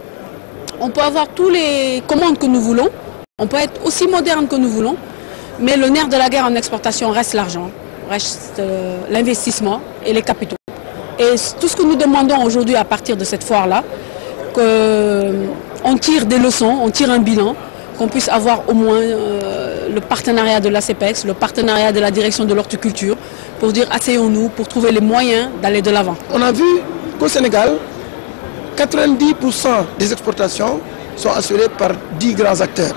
On peut avoir toutes les commandes que nous voulons, on peut être aussi moderne que nous voulons, mais le nerf de la guerre en exportation reste l'argent, reste l'investissement et les capitaux. Et tout ce que nous demandons aujourd'hui à partir de cette foire-là, qu'on tire des leçons, on tire un bilan, qu'on puisse avoir au moins le partenariat de l'ACPEX, le partenariat de la direction de l'horticulture, pour dire asseyons-nous, pour trouver les moyens d'aller de l'avant. On a vu qu'au Sénégal, 90% des exportations sont assurées par 10 grands acteurs.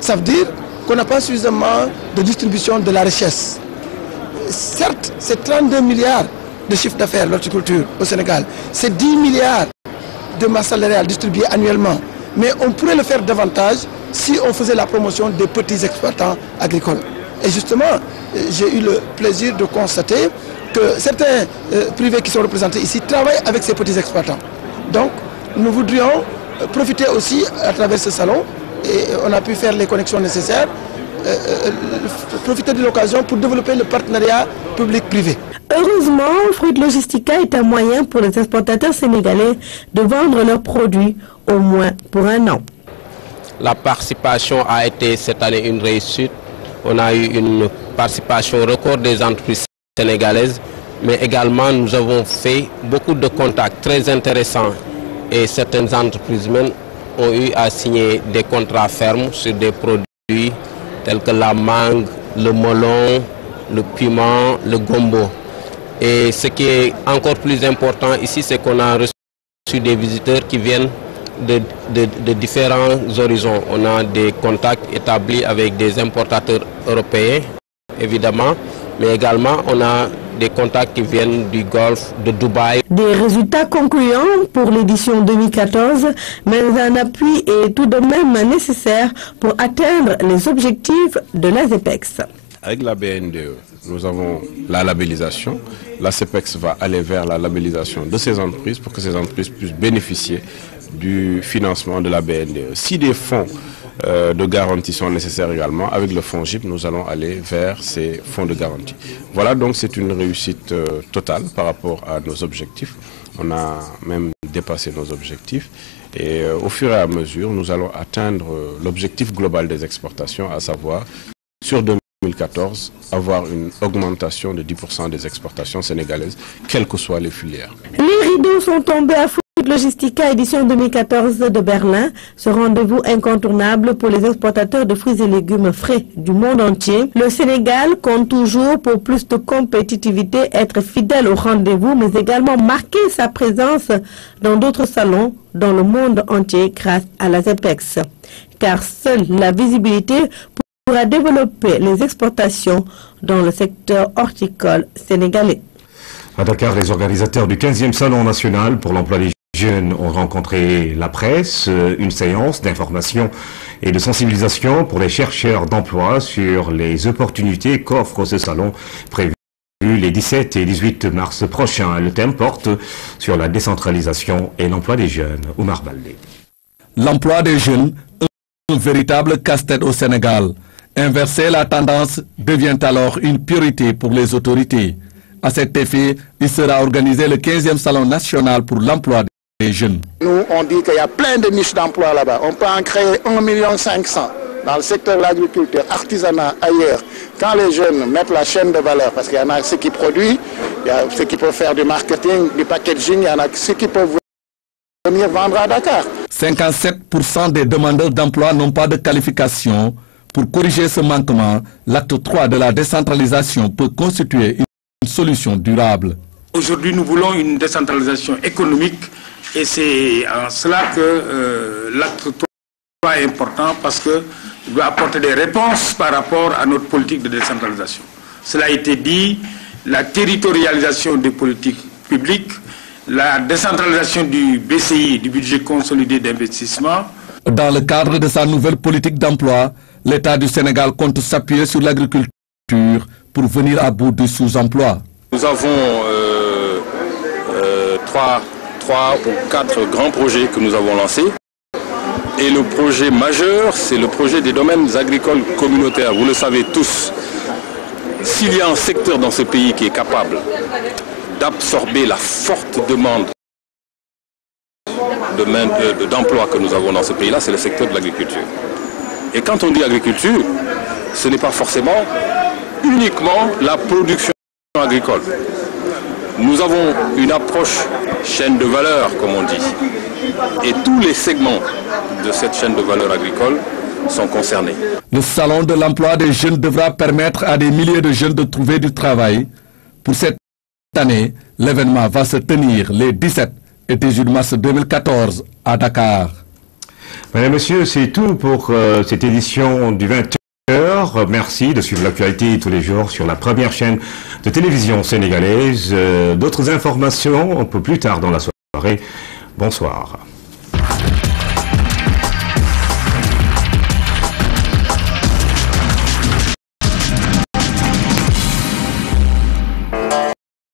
Ça veut dire qu'on n'a pas suffisamment de distribution de la richesse. Certes, c'est 32 milliards de chiffre d'affaires l'horticulture au Sénégal, c'est 10 milliards de masse salariale distribuée annuellement. Mais on pourrait le faire davantage si on faisait la promotion des petits exploitants agricoles. Et justement, j'ai eu le plaisir de constater que certains privés qui sont représentés ici travaillent avec ces petits exploitants. Donc, nous voudrions profiter aussi à travers ce salon, et on a pu faire les connexions nécessaires, profiter de l'occasion pour développer le partenariat public-privé. Heureusement, Fruits Logistica est un moyen pour les exportateurs sénégalais de vendre leurs produits au moins pour 1 an. La participation a été cette année une réussite. On a eu une participation record des entreprises sénégalaises, mais également nous avons fait beaucoup de contacts très intéressants et certaines entreprises même ont eu à signer des contrats fermes sur des produits tels que la mangue, le melon, le piment, le gombo. Et ce qui est encore plus important ici, c'est qu'on a reçu des visiteurs qui viennent de différents horizons. On a des contacts établis avec des importateurs européens, évidemment, mais également on a des contacts qui viennent du Golfe, de Dubaï. Des résultats concluants pour l'édition 2014, mais un appui est tout de même nécessaire pour atteindre les objectifs de l'ACPEX. Avec la BNDE, nous avons la labellisation. L'ACPEX va aller vers la labellisation de ces entreprises pour que ces entreprises puissent bénéficier du financement de la BNDE. Si des fonds de garantie sont nécessaires également, avec le fonds GIP, nous allons aller vers ces fonds de garantie. Voilà, donc c'est une réussite totale par rapport à nos objectifs. On a même dépassé nos objectifs et au fur et à mesure, nous allons atteindre l'objectif global des exportations, à savoir sur 2014, avoir une augmentation de 10% des exportations sénégalaises, quelles que soient les filières. Les rideaux sont tombés à Fruits Logistica édition 2014 de Berlin. Ce rendez-vous incontournable pour les exportateurs de fruits et légumes frais du monde entier. Le Sénégal compte toujours pour plus de compétitivité être fidèle au rendez-vous, mais également marquer sa présence dans d'autres salons dans le monde entier grâce à la ZEPEX. Car seule la visibilité pourra développer les exportations dans le secteur horticole sénégalais. À Dakar, les organisateurs du 15e Salon national pour l'emploi des jeunes ont rencontré la presse, une séance d'information et de sensibilisation pour les chercheurs d'emploi sur les opportunités qu'offre ce salon prévu les 17 et 18 mars prochains. Le thème porte sur la décentralisation et l'emploi des jeunes. Oumar Baldé. L'emploi des jeunes, un véritable casse-tête au Sénégal. Inverser la tendance devient alors une priorité pour les autorités. À cet effet, il sera organisé le 15e Salon national pour l'emploi des jeunes. Nous, on dit qu'il y a plein de niches d'emploi là-bas. On peut en créer 1,5 million dans le secteur de l'agriculture, artisanat, ailleurs. Quand les jeunes mettent la chaîne de valeur, parce qu'il y en a ceux qui produisent, il y a ceux qui peuvent faire du marketing, du packaging, il y en a ceux qui peuvent venir vendre à Dakar. 57% des demandeurs d'emploi n'ont pas de qualification. Pour corriger ce manquement, l'acte 3 de la décentralisation peut constituer une solution durable. Aujourd'hui, nous voulons une décentralisation économique et c'est en cela que l'acte 3 est important parce qu'il doit apporter des réponses par rapport à notre politique de décentralisation. Cela a été dit, la territorialisation des politiques publiques, la décentralisation du BCI, du budget consolidé d'investissement. Dans le cadre de sa nouvelle politique d'emploi, l'État du Sénégal compte s'appuyer sur l'agriculture pour venir à bout du sous-emploi. Nous avons trois ou quatre grands projets que nous avons lancés. Et le projet majeur, c'est le projet des domaines agricoles communautaires. Vous le savez tous, s'il y a un secteur dans ce pays qui est capable d'absorber la forte demande d'emploi que nous avons dans ce pays-là, c'est le secteur de l'agriculture. Et quand on dit agriculture, ce n'est pas forcément uniquement la production agricole. Nous avons une approche chaîne de valeur, comme on dit. Et tous les segments de cette chaîne de valeur agricole sont concernés. Le salon de l'emploi des jeunes devra permettre à des milliers de jeunes de trouver du travail. Pour cette année, l'événement va se tenir les 17 et 18 mars 2014 à Dakar. Mesdames et messieurs, c'est tout pour cette édition du 20h. Merci de suivre l'actualité tous les jours sur la première chaîne de télévision sénégalaise. D'autres informations un peu plus tard dans la soirée. Bonsoir.